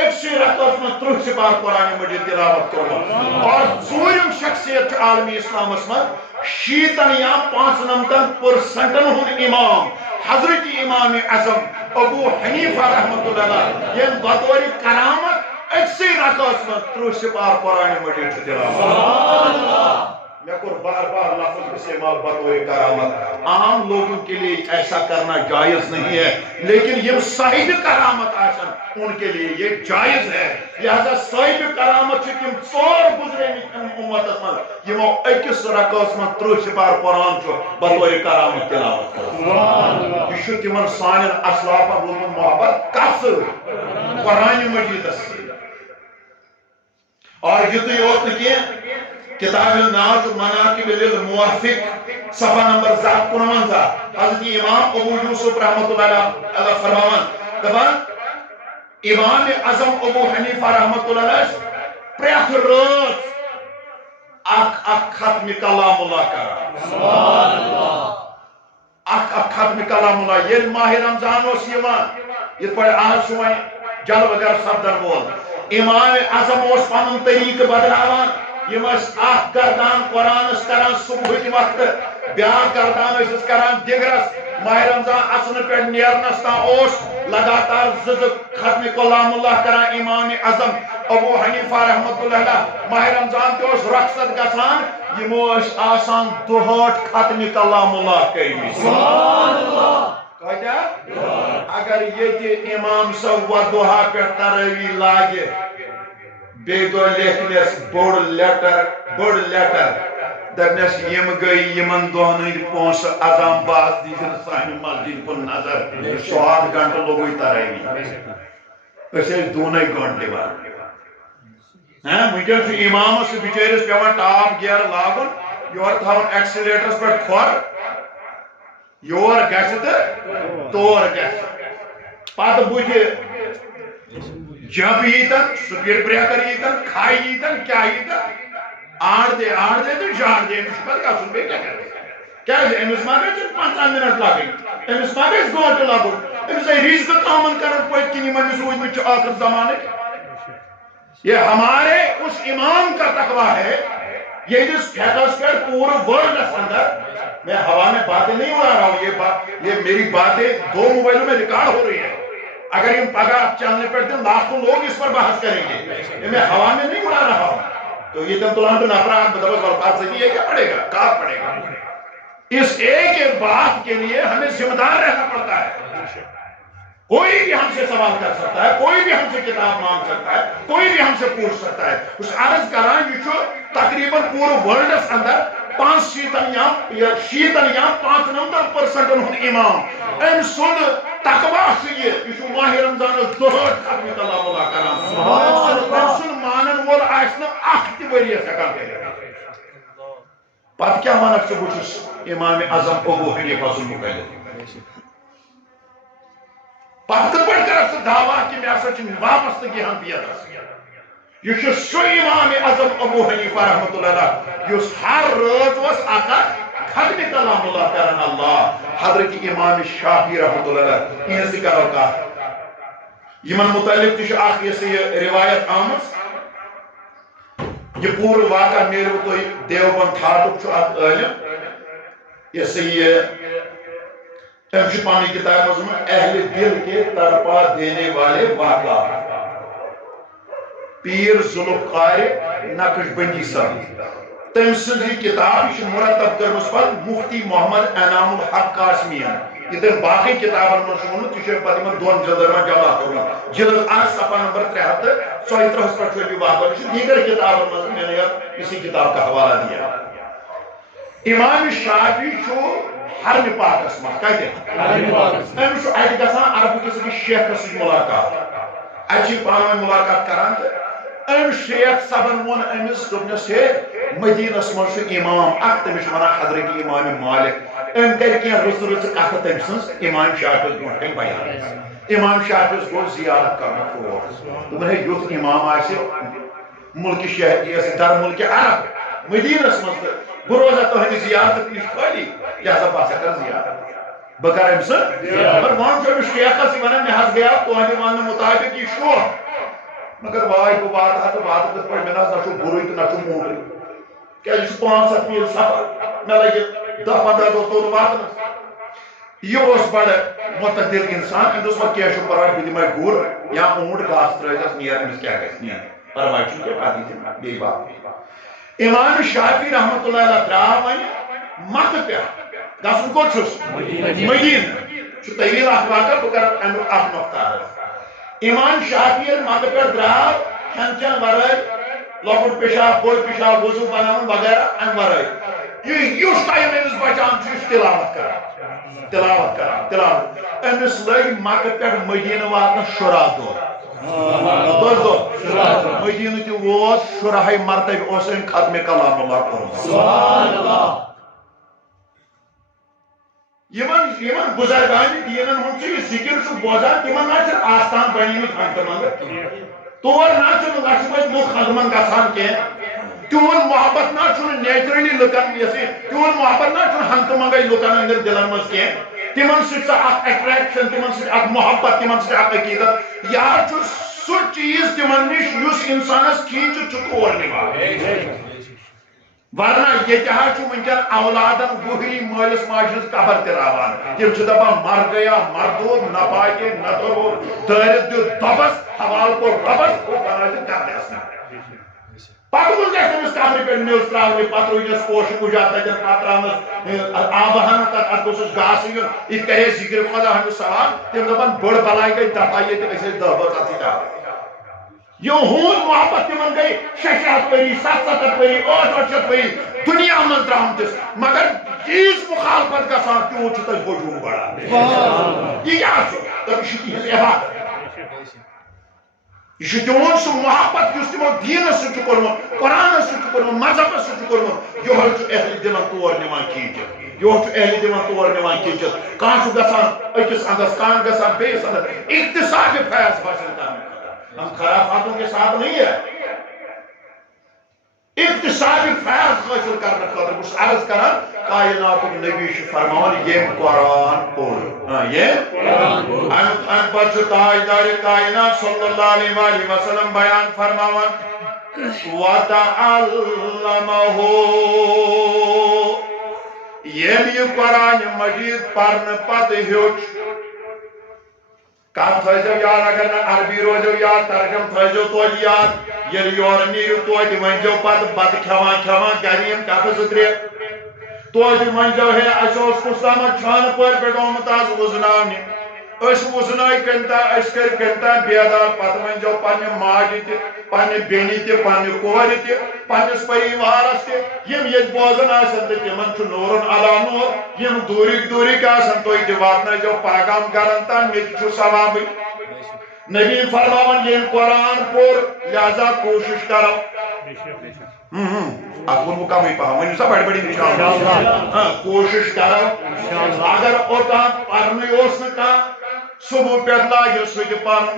اکسی رکعت من 3 سپار قرآن مجید تلاوت کرمٕژ اور ژوٗرِم شخصیت چھُ عالمی اسلامس منٛز 60 یا 95% ہُنٛد امام حضرت امام اعظم ابو حنیفہ رحمۃ اللہ علیہ یم بطور کرامت اکسی رکعت من 3 سپار قرآن مجید چھُ تلاوت میں کور بار بار لفظ استعمال بطور کرامت عام لوگوں کے لیے ایسا کرنا جائز نہیں ہے لیکن یہ صاحب کرامت آسن ان کے لیے یہ جائز ہے لہذا صاحب کرامت چھِ تِم 4 گزریمٕتۍ امتس منٛز یِمو أکِس رکعتس منٛز 3 سپار قرآن چھُ بطور کرامت تلاوت کوٚرمُت یہِ چھُ تِمن سانٮ۪ن اسلافن روٗدمُت محبت کتھ سۭتۍ قرآن مجیدس سۭتۍ اور یُتُے یوت نہٕ کینٛہہ کتاب ناو چھُ مناقب للموفق صفحہ نمبر 259 حضرت امام ابو یوسف رحمۃ اللہ علیہ فرماوان دپان امام اعظم ابو حنیفہ رحمۃ اللہ علیہ پرٛٮ۪تھ رٲژ اکھ ختم کلام اللہ کران سبحان اللہ اکھ ختم کلام اللہ ییٚلہِ ماہ رمضان اوس یِوان یِتھ پٲٹھۍ آز چھُ وۄنۍ جلوٕ گر سپدن وول امام اعظم اوس پنُن طریقہٕ بدلاوان یم اخ گردان قرآنس کران صبح وقت بیاکھ گردان ٲسِس کران دِگرس ماہ رمضان اژنہٕ پٮ۪ٹھ نیرنس تام اوس لگاتار 2 ختم کلام اللہ کران امام اعظم ابو حنیفہ رحمۃ اللہ علیہ ماہ رمضان تہِ اوس رخصت گژھان یمو ٲسۍ آسان 62 ختم کلام اللہ کٔرمٕتۍ سبحان اللہ کۭتیاہ اگر ییٚتہِ امام صٲب وضحا پٮ۪ٹھ تراویح لاگہِ بیٚیہِ دۄہ لیکھنس بوٚڑ لیٹر دپنس یم گٔے یمن دۄہن ہٕنٛدۍ پونٛسہٕ عظام باز دیٖزِن سانہِ مسجد کُن نظر 100 گنٹہٕ لوٚگُے تراویح أسۍ ٲسۍ دۄنٕے گنٹہٕ دِوان وٕنکٮ۪ن چھُ امامس بِچٲرِس پیٚوان ٹاپ گیر لاگُن یورٕ تھاوُن ایکسِلیٹرس پٮ۪ٹھ کھۄر یور گژھِ تہٕ تور گژھِ پتہٕ بُتھِ جب ییتن سپیڈ بریکر ییتن کھائی ییتن کیا ییتن آڑ دے تو جاڑ دے امس پتہ گژھُن بیٚیہِ کیٛاہ کرِ کیٛازِ أمِس ما گژھِ 15 منٹ لگٕنۍ أمِس ما گژھِ گٲنٛٹہٕ لگُن أمِس آیہِ رِزقہٕ کامن کرن پٔتۍ کِنۍ یِم أمِس روٗدۍمٕتۍ چھِ آخر زمانٕکۍ یہ ہمارے اس امام کا تقویٰ ہے یہ جس فیکس پر پورے ورلڈ اندر میں ہوا میں باتیں نہیں اڑا رہا ہوں یہ میری باتیں 2 موبائلوں میں ریکارڈ ہو رہی ہیں اگر یہ پگہ چلنے پر دن لاکھوں لوگ اس پر بحث کریں گے یہ میں ہوا میں نہیں اڑا رہا ہوں تو یہ تم تلان تو نفرات بدبس والفات سے یہ کیا پڑے گا کار پڑے گا اس ایک بات کے لیے ہمیں ذمہ دار رہنا پڑتا ہے کوئی بھی ہم سے سوال کر سکتا ہے کوئی بھی ہم سے کتاب مانگ سکتا ہے کوئی بھی ہم سے پوچھ سکتا ہے اس عرض کران یہ چھو تقریباً پورے ورلڈ اندر 5% یا 95% امام ام سن تقویٰ سے یہ چھو ماہ رمضان دہر ختم کلام اللہ کرام ام سن مانن وول آسنا اخت وریت ہکان کرے پت کیا مانک سے بچس امام اعظم ابو حنیفہ سن مقلد پتہ پڑھ کر اس دعویٰ کہ میں ایسا چن وابستگی ہم پیتا یہ چھو سو امام اعظم ابو حنیفہ رحمت اللہ علیہ یس ہر روز وس آقا ختم کلام اللہ کرن اللہ حضرت امام شافعی رحمت اللہ علیہ یہ ذکر ہوتا یمن متعلق تش آخ یہ روایت آمد یہ پورا واقع میرے تو دیوبند تھاٹک چھو آت علم یہ تمہیں پانی کتاب میں اہل دل کے ترپا دینے والے واقعات پیر ذوالفقار نقش بندی صاحب تم سنزی کتاب یہ مرتب کرمس پر مفتی محمد انعام الحق قاسمیان یہ باقی کتابن من شمول تیشے پتہ من 2 جلدر میں جمع کرنا جلد 8 صفحہ نمبر 73 پر چھوٹی واقع دیگر کتابن من میں نے اسی کتاب کا حوالہ دیا امام شافعی چھو حرم پاک اسمہ کہتے ہیں ام شو ایت گسان عرب کسی شیخ سے ملاقات اچھی پانویں ملاقات کران ام شیخ صاحبن ون امس دوپنس ہے مدینہ من شو امام اخ تمس ونان حضرت امام مالک ام کر کی رس رس کتھ تم سنس امام شافعی برونٹ کن بیان امام شافعی کو زیارت کرنا فور دوپن ہے یوت امام آسے ملک شہر یہ در ملک عرب مدینہ من بروزہ تہندی زیارت پیش خالی لہذا پاسا کر زیارت بکر امسن پر وان جو شیخ سی ونان میں حس گیا تو ہمیں مان مطابق یہ شو مگر وائی کو بات ہے تو بات کس پر میں نہ شو بروئی تو نہ شو موڑ کیا اس 5-7 میل سفر میں لگے 10-15 دو تو بات یہ اس بڑا متدل انسان اندس وقت کیا شو پرا بھی میں گور یا اونٹ گاس ترجس نیر مس کیا گس نیر پر وائی چون کے پاتی تھی بے بات امام شافعی رحمت اللہ علیہ دراو مت پہ گھن کوت مدینہ طویل اخ واقع بہ کر امیک اخ نقطہ امام شافعی مت پہ دراو کھین چین ورائے لۄکُٹ پیشاب بوٚڑ پیشاب وضو بناون وغیرہ امہ ورائے یُس ٹایم امس بچان چھ تلاوت کران امس لگ مکہ پہ مدینہ واتنس 10 دۄہ مدینہ تہ ووت 10 مرتبہ اس ختم کلام اللہ کوٚرمُت یمن بزرگان دینن ہن یہ ذکر بوزان تمن نہ آستان بنیمت ہنگتہ منگا تور نہ لچھ لوگ خدمن گھان کی تہد محبت نہ نیچرلی لکن تہد محبت نہ ہنگتہ منگے لکن اندر دلن مز کی تمن سہ اٹریکشن تمن سہ محبت تمن سہ عقیدت یا سہ چیز تمن نش اس انسانس کھینچ تور نوان ورنہ یہ ونکن اولادن گہری مالس ماجہ قبر تراوان تم دپان مر گیا مردود نہ پاکے نہ دورو دارس دیت دبس حوال کو ربس وہ بنا گردس پتہ کس گھر تمس قبر پہ میوز تراونی پتہ روزس پوش کجا تتن پتہ تراونس آب ہن تک گوسس گاس یون یہ کرے ذکر خدا ہند سوال تم دپان بڑ بلائی گئی دفاع یہ اس 10 بہت یہ ہون محبت تمن گئی 600 وری 700 وری 800 وری دنیا من درامتس مگر چیز مخالفت گسان کیوں چھ تس بوجھو بڑا یہ کیا تب یہ عبادت یہ تمن سہ محبت اس تمو دین سہ کورمت قرآن سہ کورمت مذہب سہ کورمت یہ اہل دلن تور نوان کھینچت یہ اہل دلن تور نوان کھینچت کان گسان اکس اندس کان گسان بیس اندس اقتصاد فیض حاصل کرنے ہم خرافاتوں کے ساتھ نہیں ہے اقتصادی فیض حاصل کرنے خاطر بس عرض کران کائنات نبی فرمان یہ قرآن پور یہ ان پر تاجدار کائنات صلی اللہ علیہ وآلہ وسلم بیان فرماوان وَتَعَلَّمَهُ یہ قرآن مجید پڑھنے پتہ ہیوچ کت تھو یاد اگر نا عربی روزو یاد ترجم تھو توتہ یاد یل یور نیو توتہ ونجو پتہ بتہ کھوان گریم کت زٕ ترٛےٚ توتہ ونجو ہے اس کس تامت چھان پٲٹھۍ پٮ۪ٹھ آمُت آز وزناونہِ وزنائی کنتا کر کنتا بیدار پتہ ونجو پنہ ماجہ تہ پنہ بیٚنہِ تہ پنہ کورِ تہ پنس پریوارس تہ یم یت بوزن آسن تہ تمن چھ نورن علا نور یم دورک آسن تُہۍ تہ واتنٲیزیو پیغام گرن تام مےٚ تہ چھُ ثوابٕے نبی فرماوان یم قرآن پوٚر لہذا کوشش کرو ات ووٚنوٕ کمٕے پہم ؤنِو سا بڑِ بڑِ انشاءاللہ کوشش کرو اگر اوتام پرنٕے اوس نہٕ کانٛہہ صبح پٮ۪ٹھ لاگہِ سُہ تہِ پرُن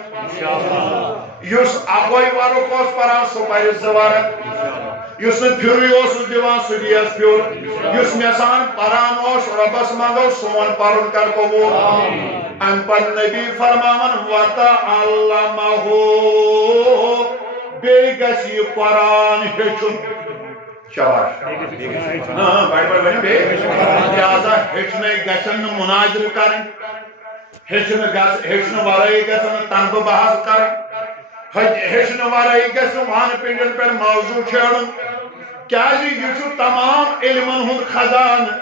یُس اکوے ورُق اوس پران سُہ پرِ زٕ ورق یُس نہٕ پھِرٕے اوسُس دِوان سُہ دِیَس پھِر یُس مےٚ سان پران اوس رۄبس منٛگو سون پرُن کر قبوٗل امہِ پتہٕ نبی فرماوان وَتَعَلَّمَهُ بیٚیہِ گژھِ یہِ قرآن ہیٚچھُن شاباش بڑِ ؤنِو بیٚیہِ لہذا ہیٚچھنَے گژھن نہٕ مُناظرٕ کَرٕنۍ ہیٚچھنہٕ ورٲیی گژھن نہٕ تنبہٕ بحث کرٕنۍ ہیٚچھنہٕ ورٲیی گژھِ نہٕ وَنہٕ پِنڈٮ۪ن پٮ۪ٹھ موضوٗع چھیڑُن کیٛازِ یہِ چھُ تمام علمن ہُنٛد خزانہٕ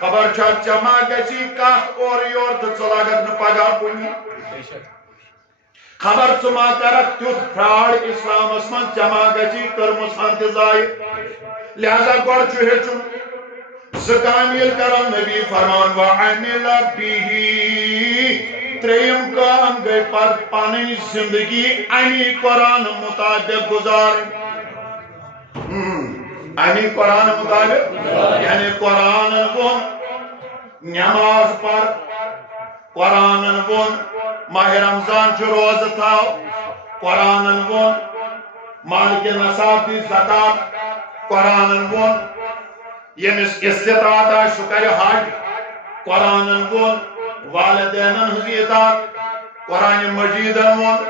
خبر چھا ژےٚ ما گژھی کتھ اورٕ یورٕ تہٕ ژٕ لگکھ نہٕ پگاہ کُنی خبر ژٕ ما کرکھ تیُتھ فراڈ اسلامس منٛز ژےٚ ما گژھی کٔرمٕژ ہن تہِ ضایہِ لہذا گۄڈٕ چھُ ہیٚچھُن زٕ کامہِ ییٚلہِ کرو نبی فرمان وَعَمِلَ بِهِ ترٛیٚیِم کٲم گٔے پتہٕ پنٕنۍ زندگی امی قرآن مطابق گزارٕنۍ امی قرآن مطابق یعنی قرآنن ووٚن نماز پر قرآنن ووٚن ماہ رمضان چھُ روزٕ تھاو قرآنن ووٚن مالکہِ نصاب دی زکات قرآنن ووٚن ییٚمِس استطاعت آسہِ سُہ کرِ حج قرآنن ووٚن والدینن ہٕنٛز اطاعت قرآن مجیدن ووٚن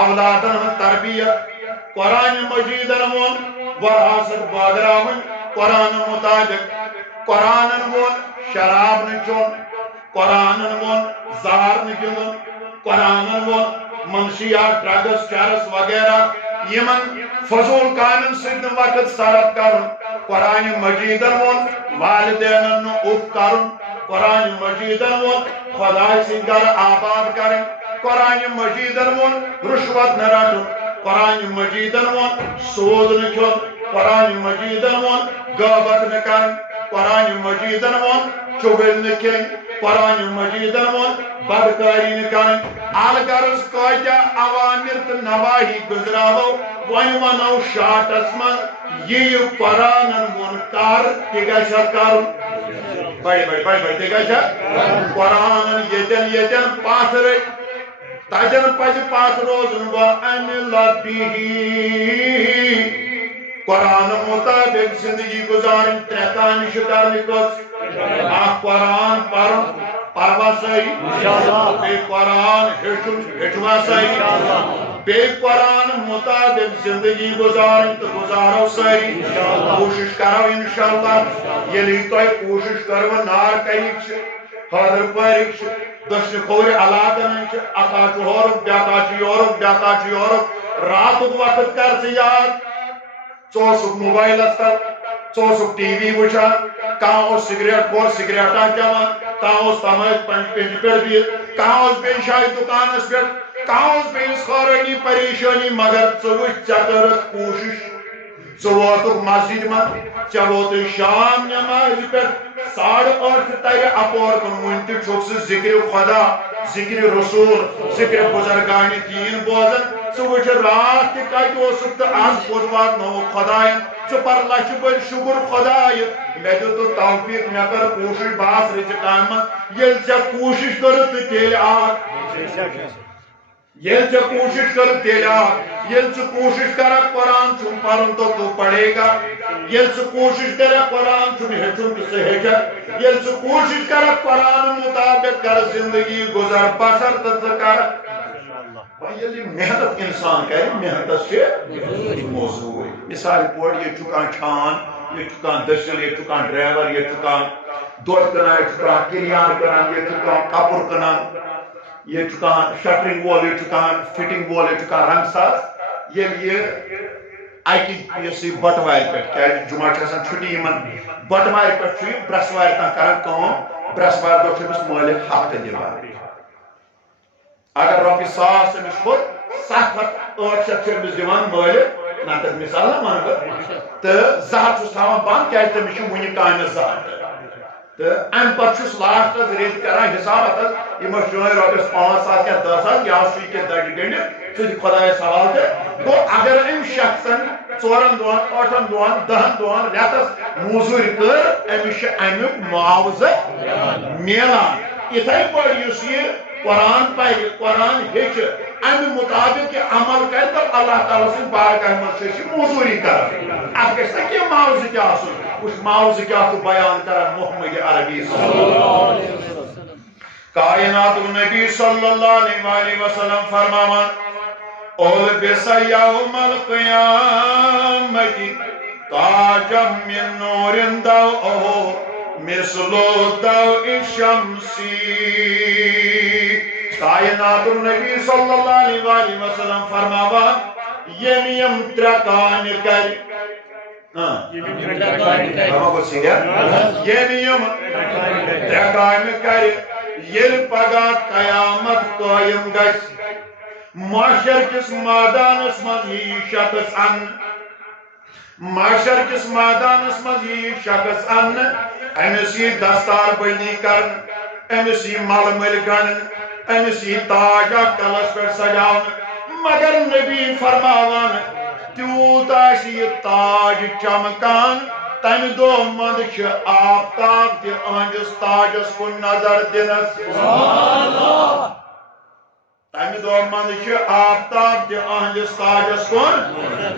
اولادن ہٕنٛز تربیت قرآن مجیدن ووٚن وراثت بٲگراوٕنۍ قرآن مطابق قرآنن ووٚن شراب نہٕ چیوٚن قرآنن ووٚن زار نہٕ گِنٛدُن قرآنن ووٚن منشیات ڈرگس چرس وغیرہ یمن فضول کامن سۭتۍ نہٕ وقت صرف کرُن قرآن مجیدن ووٚن والدینن نہٕ اُف کرُن قرآن مجیدن ووٚن خۄداے سٕنٛدۍ گرٕ آباد کرٕنۍ قرآن مجیدن ووٚن رُشوت نہٕ رٹُن قرآن مجیدن ووٚن سوٗد نہٕ کھیوٚن قرآن مجیدن ووٚن غٲبت نہٕ کرٕنۍ قرآن مجیدن ووٚن چُگٕلۍ نہٕ کھیٚنۍ قرآن مجیدن ووٚن بدکاری نہٕ کرٕنۍ الغرض کۭتیاہ اوامر تہٕ نواہی گُزراوو وۄنۍ ونو شاٹس منٛز یہِ قرآنن ووٚن کر تہِ گژھِ کرُن بڑِ تہِ گژھِ قرآنن ییٚتٮ۪ن پتھ رٔٹۍ تتٮ۪ن پزِ پتھ روزُن وَعَمِلَ بِهِ قرآن مطابق زندگی گزارن ترٛےٚ کامہِ چھِ کرنہِ کٔژ اکھ قرآن پرُن پروا صحیح بیٚیہِ قرآن ہیٚچھُن ہیٚچھوا صحیح بیٚیہِ قرآن مطابق زندگی گزارن تہٕ گزارو سٲری کوٗشش کرو انشاءاللہ ییٚلہِ تۄہہِ کوٗشش کٔروٕ نارکٔیِک چھِ حٲدر پٲرِک چھِ دٔچھنہِ کھوورِ علاقن ہٕنٛدۍ چھِ اکا چھُ ہورُک بیٛاکھا چھُ یورُک بیٛاکھا چھُ یورُک راتُک وقت کر ژٕ یاد ژٕ اوسُکھ موبایلس تل ژٕ اوسُکھ ٹی وی وٕچھان کانٛہہ اوس سگریٹ خور سگریٹا چٮ۪وان کانٛہہ اوس تماکہِ پنجہِ پٮ۪ٹھ بِہِتھ کانٛہہ اوس بیٚیہِ جایہِ دُکانس پٮ۪ٹھ کانٛہہ اوس بیٚیِس خٲرٲنی پریشٲنی مگر ژٕ وٕچھ ژےٚ کٔرٕتھ کوٗشش ژٕ ووتُکھ مسجد منٛز ژےٚ ووتُے شام نمازِ پٮ۪ٹھ 8:30 ترِ اپور کُن وُنہِ تہِ چھُکھ ژٕ ذِکرِ خۄدا ذِکرِ رسوٗل ذِکرِ بُزرگانہِ دیٖن بوزان ژٕ وٕچھ راتھ تہِ کتہِ اوسُکھ تہٕ آز کوٚت واتنووُکھ خۄداین ژٕ پر لچھِ بٔلۍ شُکر خۄدایہِ مےٚ دیُتُتھ توفیٖق مےٚ کٔر کوٗشش بہٕ آس رٕژِ کامہِ منٛز ییٚلہِ ژےٚ کوٗشش کٔرٕتھ تہٕ تیٚلہِ آکھ یہ کوشش کر تیلا یہ کوشش کرا قرآن چھن پڑھن تو پڑھے گا یہ کوشش کرا قرآن چھن ہیچن تو سے ہیچن یہ کوشش کرا قرآن مطابق کر زندگی گزر بسر تو کر یہ محنت انسان کرے محنت سے موضوع مثال پور یہ چکان چھان یہ چکان دسل یہ چکان ڈرائیور یہ چکان دودھ کنا یہ چکان کلیان کنا یہ چکان کپر کنا یہ چکان شٹرنگ وول یہ چکان فٹنگ وول یہ چکان رنگ ساز یہ اکی یہ بٹوار پہ کیا جمعہ چھسان چھٹی من بٹوار پہ برسوار تان کران کام برسوار دو چھمس مالک ہفتہ دیوان اگر رۄپیہِ 100 أمِس کھوٚت 700-800 چھُ أمِس دِوان مٲلِک نتہٕ مِثال نہ وَنہٕ بہٕ تہٕ 200 چھُس تھاوان بنٛد کیٛازِ تٔمِس چھُ وُنہِ کامہِ 200 تہٕ اَمہِ پتہٕ چھُس لاسٹس رٮ۪تۍ کران حِساب اَتس یِم ٲسۍ چٲنۍ رۄپیَس 5,000 کیٛاہ 10,000 یا سُے کیٛاہ دَڑِ گٔنڈِتھ ژٕ دِ خۄدایَس حوالہٕ تہٕ گوٚو اگر أمۍ شخصن 4 دۄہن 8 دۄہن 10 دۄہن رٮ۪تس موٚزوٗرۍ کٔر أمِس چھُ اَمیُک معاوضہٕ میلان یِتھَے پٲٹھۍ یُس یہِ قرآن پڑھِ قرآن ہیٚچھِ اَمہِ مُطابِق یہِ عمل کرِ تہٕ اللہ تعالیٰ سٕنٛدِ بارگاہ منٛز چھِ أسۍ موٚزوٗری کران اَتھ گژھِ نہ کینٛہہ معاوضہٕ تہِ آسُن کُس معاوضہٕ کیٛاہ چھُ بیان کران محمد عربی کائنات النبی صلی اللہ علیہ وسلم فرماوان اُلبِسَ یوم القیامۃ تاجًا من نور ضوءہ مثل ضوء الشمس کائنات النبی صلی اللہ علیہ وسلم فرماوان یم ترٛےٚ کامہِ کرِ یم ترٛےٚ کامہِ کرِ ییٚلہِ پگاہ قیامت قٲیِم گژھِ معاشر کِس مٲدانس منٛز یِیہِ شخص اَننہٕ معاشر کِس مٲدانس منٛز یِیہِ شخص اَننہٕ أمِس یِیہِ دستار بٔنی کرنہٕ أمِس یِیہِ ملہٕ مٔلۍ گنٛڈنہٕ أمِس یِیہِ تاج اکھ کلس پٮ۪ٹھ سجاونہٕ مگر نبی فرماوان تیوٗت آسہِ یہِ تاج چمکان تمہِ دۄہ منٛز چھِ آفتاب تہِ أہنٛدِس تاجس کُن نظر دِنس تمہِ دۄہ منٛز چھِ آفتاب تہِ أہنٛدِس تاجس کُن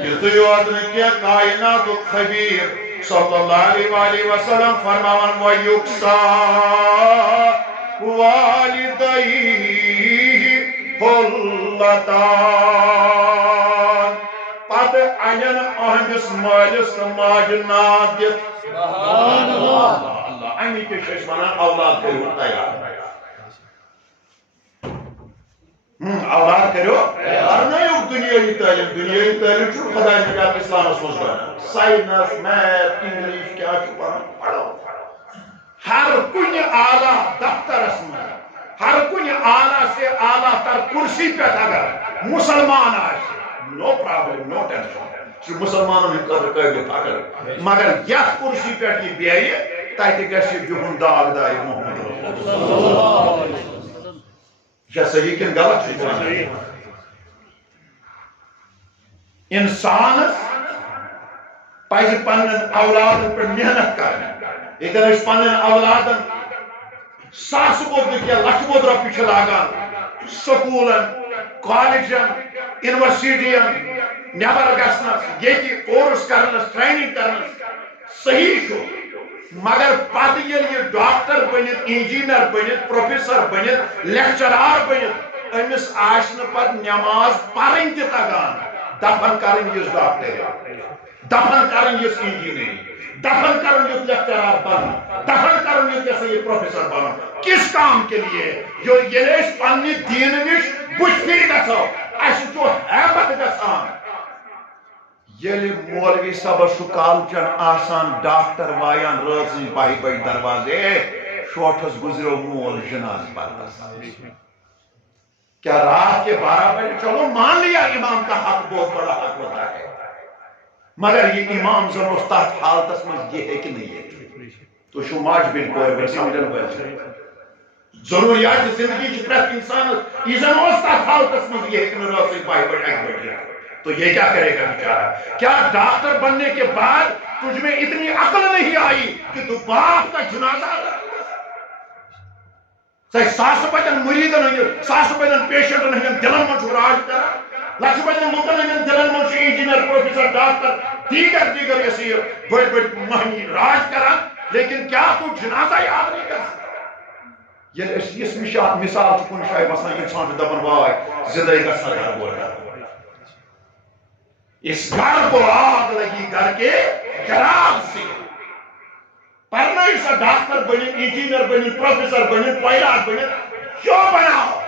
یِتُے یوت نہٕ کینٛہہ کائناتُک خبیٖر صلی اللہ علیہ وسلم فرماوان وَیُکسا والدیہ حُلَّتان پتہٕ اَنن أہنٛدِس مٲلِس تہٕ ماجہِ ناد دِتھ سبحان اللہ اَمی تہِ چھِ أسۍ وَنان اولاد کٔرِو تیار اولاد کٔرِو پرنٲیِو دُنیٲیی تعلیٖم چھُ خۄداے نجات اِسلامس منٛز وَنان ساینس میتھ انگلش کیٛاہ چھُ پرُن پرو ہر کُنہِ اعلیٰ دفترس منٛز ہر کُنہِ اعلیٰ سے اعلیٰ تر کُرسی پٮ۪ٹھ اگر مُسلمان آسہِ نو پرابلم نو ٹینشن سُہ چھُ مُسلمانن ہٕنٛدِ خٲطرٕ قٲبلِ فخر مگر یتھ کُرسی پٮ۪ٹھ یہِ بیٚہہِ تتہِ گژھِ بِہُن داغدارِ محمد کیا صحیح کن غلط انسانس پزِ پننن اولادن پہ محنت کرنی ییٚتٮ۪ن أسۍ پننن اولادن ساسہٕ بوٚد نہٕ کینٛہہ لچھِ بوٚد رۄپیہِ چھِ لاگان سکوٗلن کالجن یونیورسٹین نٮ۪بر گژھنس ییٚتہِ کورس کرنس ٹریننگ کرنس صحیح چھُ مگر پتہٕ ییٚلہِ یہِ ڈاکٹر بٔنِتھ انجیٖنر بٔنِتھ پروفیسر بٔنِتھ لیکچرار بٔنِتھ أمِس آسہِ نہٕ پتہٕ نٮ۪ماز پرٕنۍ تہِ تگان دفن کرٕنۍ یُس ڈاکٹر دفن کرٕنۍ یُس انجیٖنر دفن کرُن یُس لیکچرار بنُن دفن کرُن یُس یہِ پروفیسر بنُن کس کام کے لیے ییٚلہِ أسۍ پننہِ دیٖنہٕ نِش بٕتھِ پھِرِ گژھو اَسہِ چھُ حیبت گژھان ییٚلہِ مولوی صٲبس چھُ کالچن آسان ڈاکٹر وایان رٲژٕنۍ 12 بجہِ دروازے شوٹھس گُزریو مول جناز پرنس کیا رات کے 12 بجے چلو مان لیا امام کا حق بہت بڑا حق ہوتا ہے مگر یہ امام زن اس تحت حالتس منٛز یہ ہے کہ نہیں ہے تو شو ماج بن کوئی سمجھن وٲلۍ ضروریات زندگی چھِ پرٛٮ۪تھ انسانس یہ زن اس تحت حالتس منٛز یہ ہیٚکہِ نہٕ رٲژٕنۍ 12 بجے 1 بجے تو یہ کیا کرے گا بیچارہ کیا ڈاکٹر بننے کے بعد تجھ میں اتنی عقل نہیں آئی کہ تو باپ کا جنازہ ساس بچن مریدن ہند ساس بچن پیشنٹن ہند دلن من راج کران لچھ بچن لکن ہند دلن من انجینئر پروفیسر ڈاکٹر دیگر یہ بڑ بڑ مہنی راج کران لیکن کیا تو جنازہ یاد نہیں کر سکتا اس مثال کن جائے بسان انسان دپان وائے زندگی کا سرگر بول رہا اس گھر کو آگ لگی گھر کے چراغ سے پڑھنا سا ڈاکٹر بنی انجینئر بنی پروفیسر بنی پائلٹ بنی کیوں بناؤ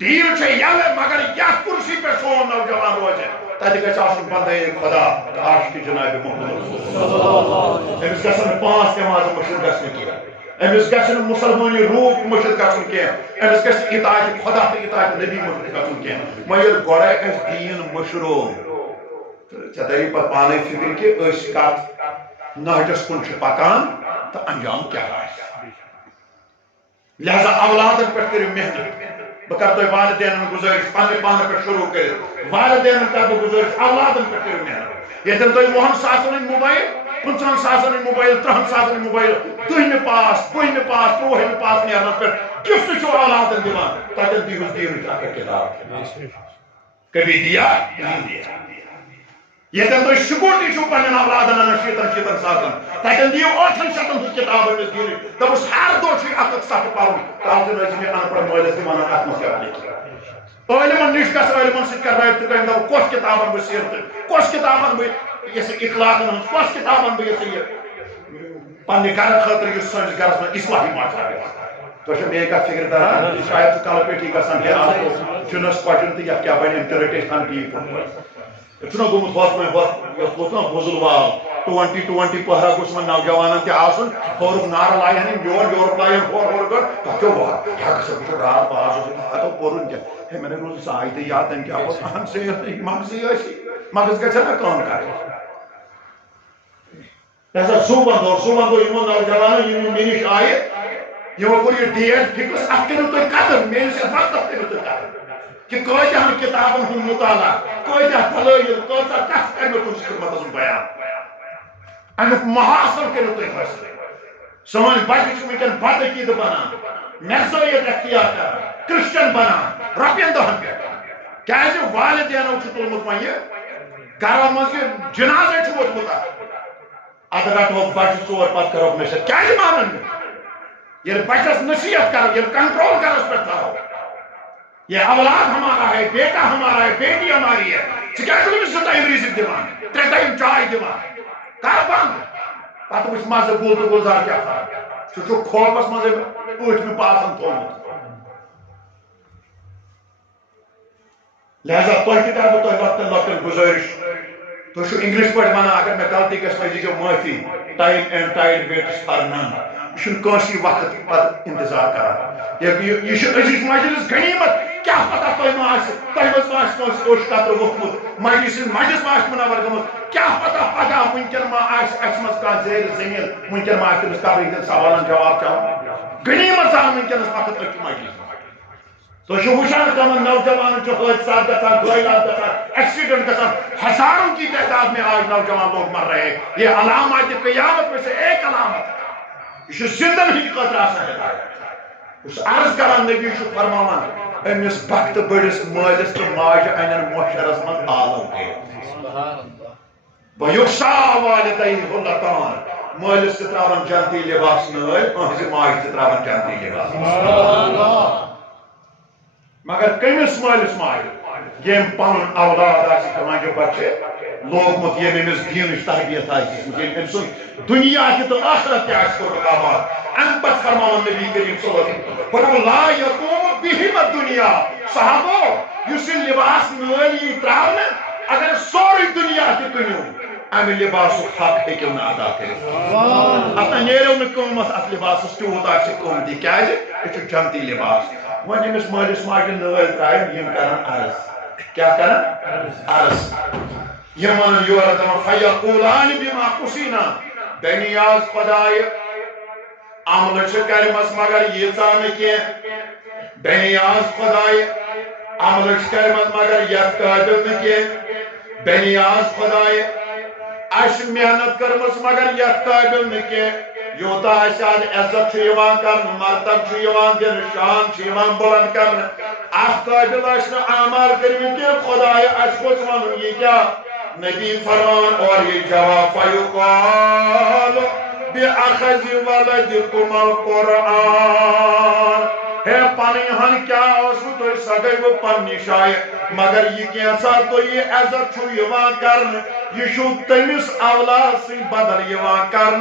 ڈیل سے یل مگر یا کرسی پہ سون نوجوان روزے تاکہ گھر آسن بندے خدا عاشق جناب محمد امس گھن 5 نماز مشرق گھن کیا امس گھن مسلمانی روح مشرق گھن کی امس گھن اطاعت خدا تو اطاعت نبی مشرق گھن کی مگر گوڑے اس دین مشرو چتری پہ پانے فکر کہ اس کت نہجس کن پکان تو انجام کیا آئے لہذا اولادن پہ کرو محنت بہ کر تہ والدین گزارش پنہ پان پہ شروع کر والدین کر گزارش اولادن پہ کرو محنت یتن تہ 10,000 موبائل 50,000 موبائل 30,000 موبائل 2 پاس 5 پاس 3 پاس نیرنس پہ گفٹ چھو اولادن دِوان تتن دیہس دین اکھ کتاب کبھی دیا نہیں دیا یتن تہ سکوٹی چھو پنن اولادن ان 60 ساسن تتن دیو 800 کتاب امس دین دپس ہر دو چھ اکھ صف پرن کالجن میں ان پڑھ مالس دِوان اتھ مس کیا لکھ علمن نش گژھ علمن سۭتۍ کر رابطہ قائم دپ کۄس کتابن بہ سیرت کۄس کتابن بہ یہ اخلاقن ہنٛز کۄس کتابن بہ یہ پننہِ گرٕ خٲطرٕ یُس سٲنِس گرس منٛز اصلاحی ماجرا گژھِ تۄہہِ چھو میٛٲنۍ کتھ فکر تران شاید چھُ کلہٕ پیٹھی گژھان ہے آز چھُنس پچُن تہٕ یتھ کیٛاہ بنہِ أمۍ تہِ رٔٹۍ أسۍ ہن ٹی پٲٹھۍ چھُنہ گوٚمُت ہۄتھ وۄنۍ یۄس ووت نا بُزل وال 2020 پہرا گوٚژھ وۄنۍ نوجوانن تہِ آسُن ہورُک نعرٕ لاین یِم یورُک لاین ہور کر تتھ کیٛاہ وات ہیٚکہٕ سا بہٕ چھُس رات باز اوسُس ہتو پوٚرُن کیٛاہ ہے مےٚ روٗز سُہ آیہِ تہِ یاد تٔمۍ کیٛاہ اوس اہن صحیح مغزٕے ٲسی مغز گژھِ نا کٲم کرٕنۍ لہذا صوبن دۄہ یِمو نوجوانو یِم مےٚ نِش آیہِ یِمو کوٚر یہِ ڈیٹ فِکس اتھ کٔرِو تُہۍ قدر میٲنِس یتھ وقتس کٔرِو تُہۍ قدر کہ کۭتیاہن کتابن ہُنٛد مطالعہ کۭتیاہ دلٲیل کۭژاہ کتھ کرِ مےٚ تُہنٛدِس خدمتس منٛز بیان امیُک محاصر کٔرِو تُہۍ حٲصِل سٲنۍ بچہِ چھِ وٕنکٮ۪ن بد عقیٖدٕ بنان میٚزٲیت اختیار کران کرسچن بنان رۄپین دہن پٮ۪ٹھ کیازِ والدینو چھُ تُلمُت وۄنۍ یہِ گرو منٛز یہِ جنازے چھُ ووتمُت ادٕ رٹہوکھ بچہِ ژور پتہٕ کرہوکھ نصیحت کیازِ مانن نہٕ ییٚلہِ بچس نصیحت کرو ییٚلہِ کنٹرول کرس پٮ۪ٹھ تھاوو یہ اولاد ہمارا ہے بیٹا ہمارا ہے بیٹی ہماری ہے ژٕ کیازِ چھُکھ أمِس 2 ٹایم رزق دِوان 3 ٹایم چاے دِوان کر بند پتہٕ وٕچھ مزٕ گُل تہٕ گُلزار کیٛاہ فرق سُہ چھُ خوفس منٛز ٲٹھمہِ پاسن تھوٚومُت لہذا تۄہہِ تہِ کرٕ بہٕ تۄہہِ لۄکٹٮ۪ن لۄکٹٮ۪ن گُزٲرِش تُہۍ چھِو انگلش پٲٹھۍ ونان اگر مےٚ غلطی گژھِ تُہۍ دیٖزیو معٲفی time and tide waits for نن یہ چھُنہٕ کٲنٛسہِ وقت پتہٕ انتظار کران یہ چھُ أزِچ مجلس غنیمت کیا پتہ تۄہہِ ما آسہِ تۄہہِ منٛز ما آسہِ کٲنٛسہِ اوٚش قطرٕ ووٚتھمُت مجلس ما آسہِ مُنور گٔمٕژ کیا پتہ پگاہ وٕنکٮ۪ن ما آسہِ اَسہِ منٛز کانٛہہ زیرِ زٔمیٖن وٕنکٮ۪ن ما آسہِ تٔمِس قبرٕ ہٕنٛدٮ۪ن سوالن جواب چلان غنیمت زان وٕنکٮ۪نس وقت أتھۍ مجلس تُہۍ چھِو وٕچھان کٕمن نوجوانن چھُ حٲدثات گژھان غٲلات گژھان ایکسیڈنٹ گژھان ہزاروں کی تعداد میں آج نوجوان لوگ مر رہے ہیں یہ علامات قیامت میں سے ایک علامت ہے یہ زندن ہندِ خٲطرٕ آسان ہدایت اس عرض کران نبی چھُ فرماوان أمِس بختہٕ بٔڑِس مٲلِس تہٕ ماجہِ اَنٮ۪ن محشرس منٛز آلو وَیُقْسَا وَالِدَیْهِ اللَّتَانِ مٲلِس تہِ تراوان جنتی لباس نٲلۍ أہنٛزِ ماجہِ تہِ تراوان جنتی لباس مگر کٔمِس مٲلِس ماجہِ ییٚمۍ پنُن اولاد آسہِ کمانجہِ بچہِ لوگمُت ییٚمۍ أمِس دیٖنٕچ تربیت آسہِ دِژمٕژ ییٚمۍ أمۍ سُنٛد دُنیا تہِ تہٕ آخرت تہِ آسہِ کوٚرمُت آباد اَمہِ پتہٕ فرماوان نبی کریم صلی اللہ علیہ وسلم فرماوان لا یقوم بِہِم الدُنیا صحابو یُس یہِ لباس نٲلۍ یی تراونہٕ اگر سورُے دُنیا تہِ کٕنِو امہِ لباسُک حق ہیٚکِو نہٕ ادا کٔرِتھ اتھ نیریو نہٕ قۭمتھ اتھ لباسس تیوٗت آسہِ قۭمتی کیازِ یہِ چھُ جنتی لباس وۄنۍ ییٚمِس مٲلِس ماجہِ نٲلۍ ترٛایَن یِم کرن عرض کیٛاہ کرن عرض یِم ونن یورٕ دپان فیقوٗلان بِما قُسینا بے نیاز خۄدایہِ عملہٕ چھِ کرِمَژ مگر ییٖژاہ نہٕ کینٛہہ بے نیاز خۄدایہِ عملہٕ چھِ کرِمَژ مگر یتھ قٲبِل نہٕ کینٛہہ بے نیاز خۄدایہِ اَسہِ چھِ محنت کٔرمٕژ مگر یتھ قٲبِل نہٕ کینٛہہ یوتا آج عزت کر مرتب دن شان بلند کر قابل اعمال کرمت خدائے اس ون یہ کیا نبی فرمان اور یہ جواب فیقال بأخذ ولدكم القرآن ہے پانی ہن کیا اسو تو سگے وہ پنی شائع مگر یہ کیسا تو یہ عزت چھو یوان کرن یہ شو تمس اولاد سے بدل یوان کرن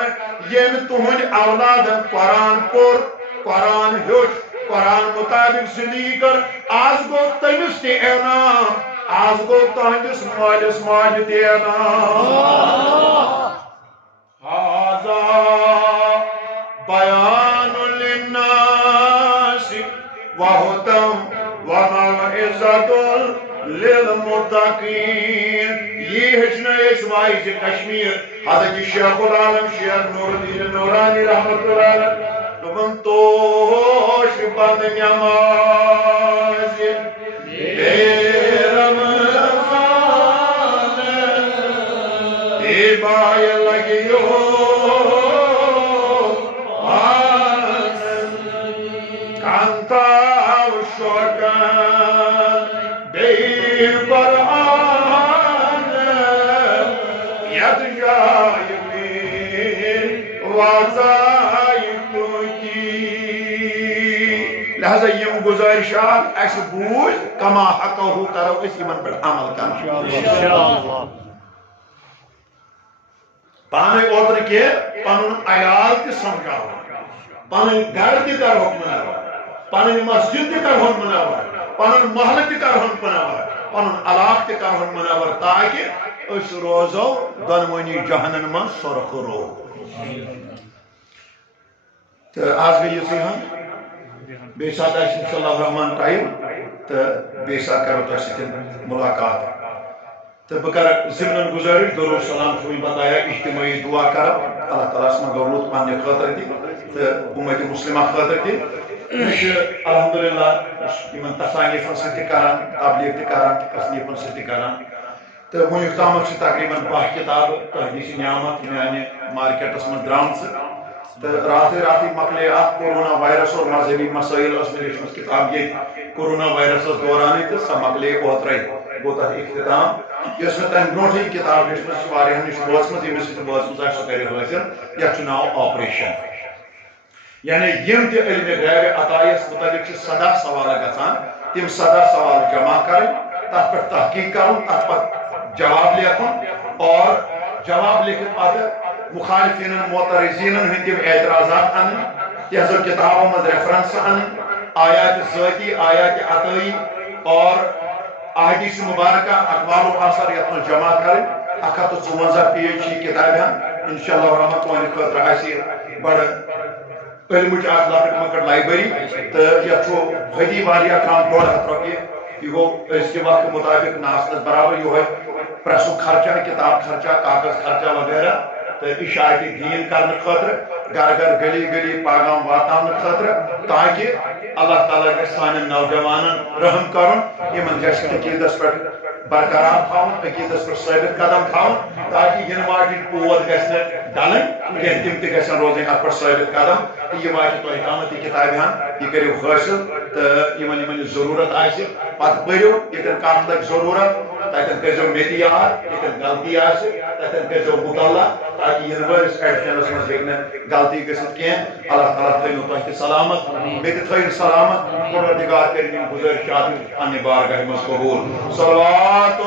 یہ تہند اولاد قرآن پور قرآن ہیوش قرآن مطابق زندگی کر آج گو تمس تی انعام آج گو تہندس مالس ماج تی انعام هذا بيان للناس وهدى وموعظة للمتقين یہ وائز کشمیر حضرت شیخ العالم شیخ نور الدین نورانی رحمت اللہ علیہ تم توش بند نماز بائے لگیو کانتا شوکن بے قرآن ید جائی میں وضائی کی لہذا یہ گزارشات ایسے بوجھ کما حقہ کرو اس من پر عمل کرنا پانے اوتر کے پانون عیال تی سمجھاو پانون گھر تی کر حکم مناو پانون مسجد تی کر حکم مناو پانون محل تی کر حکم مناو پانون علاق تی کر حکم مناو تاکہ اس روزو دنوانی جہنن من سرخ رو تو آج گئی اسی ہم بے ساتھ آئیس انشاءاللہ الرحمن ٹائم تو بے ساتھ کرو تو اسی ملاقات تو بکر ضمن گزارش درود سلام چھوئی بتایا اجتماعی دعا کر اللہ تعالیٰ اسم دولت پانے خاطر دی تو امت مسلمہ خاطر دی مش الحمدللہ یمن تصانیفن ستی کران تبلیغ تی کران تصنیفن ستی کران تو ونیک تامت سے تقریباً 12 کتاب تحدیث نعمت یعنی مارکیٹس من درامت تو راتی مکلے کورونا وائرس اور مذہبی مسائل اس میں لیشمس کتاب یہ کورونا وائرس دورانی تو سا مکلے اوترائی گو تحت اختتام یس میں تن برونٹھی کتاب لیشمس واریاں نش بوزمت یمس سے بوزمت آسو کرے حاصل یا چناو آپریشن یعنی یم تی علم غیب عطایس مطابق صدا سوال گژھان تم صدا سوال جمع کریں تک پر تحقیق کرن تک پر جواب لکھن اور جواب لکھت پتہ مخالفین معترضین ہند اعتراضات ان تہذو کتابوں میں ریفرنس ان آیات ذاتی آیات عطائی اور احادیث مبارکہ اقوال و آثار یتن جمع کریں 154 پیج کی کتاب ہیں انشاءاللہ رحمت اللہ خاطر آسی بڑا علمچ اخ لکٹ مکٹ لائبریری تو یہ حدی واریاہ کام 1.5 رۄپیہِ یہ گو اس کے وقت مطابق ناسنس برابر یہ پریسو خرچہ کتاب خرچہ کاغذ خرچہ وغیرہ تو اشاعت دین کرنے خاطر گھر گھر گلی گلی پیغام واتان خاطر تاکہ اللہ تعالیٰ کے سان نوجوانن رحم کرن یمن گھس عقیدس پہ برقرار تھاؤن عقیدس پہ ثابت قدم تھاؤن تاکہ ین واجن پود گھس ڈلن کہ تم تہ گھن روزن ات پہ ثابت قدم تو یہ واجہ تہ تامت یہ کتاب ہن یہ کرو حاصل تو یمن ضرورت آسہ پتہ پریو یتن کت لگ ضرورت تتن کرزو میتی یاد یتن غلطی آسہ تتن کرزو مطالعہ تاکہ ین ورس ایڈشنس مز ہیکہ غلطی گژھت کینٛہہ اللہ تعالیٰ تھٲینو تۄہہِ تہِ سلامت مےٚ تہِ تھٲیِن سلامت پروردگار کٔرِنۍ یِم گُزٲرِشات پننہِ بارگاہہِ منٛز قبوٗل صلوات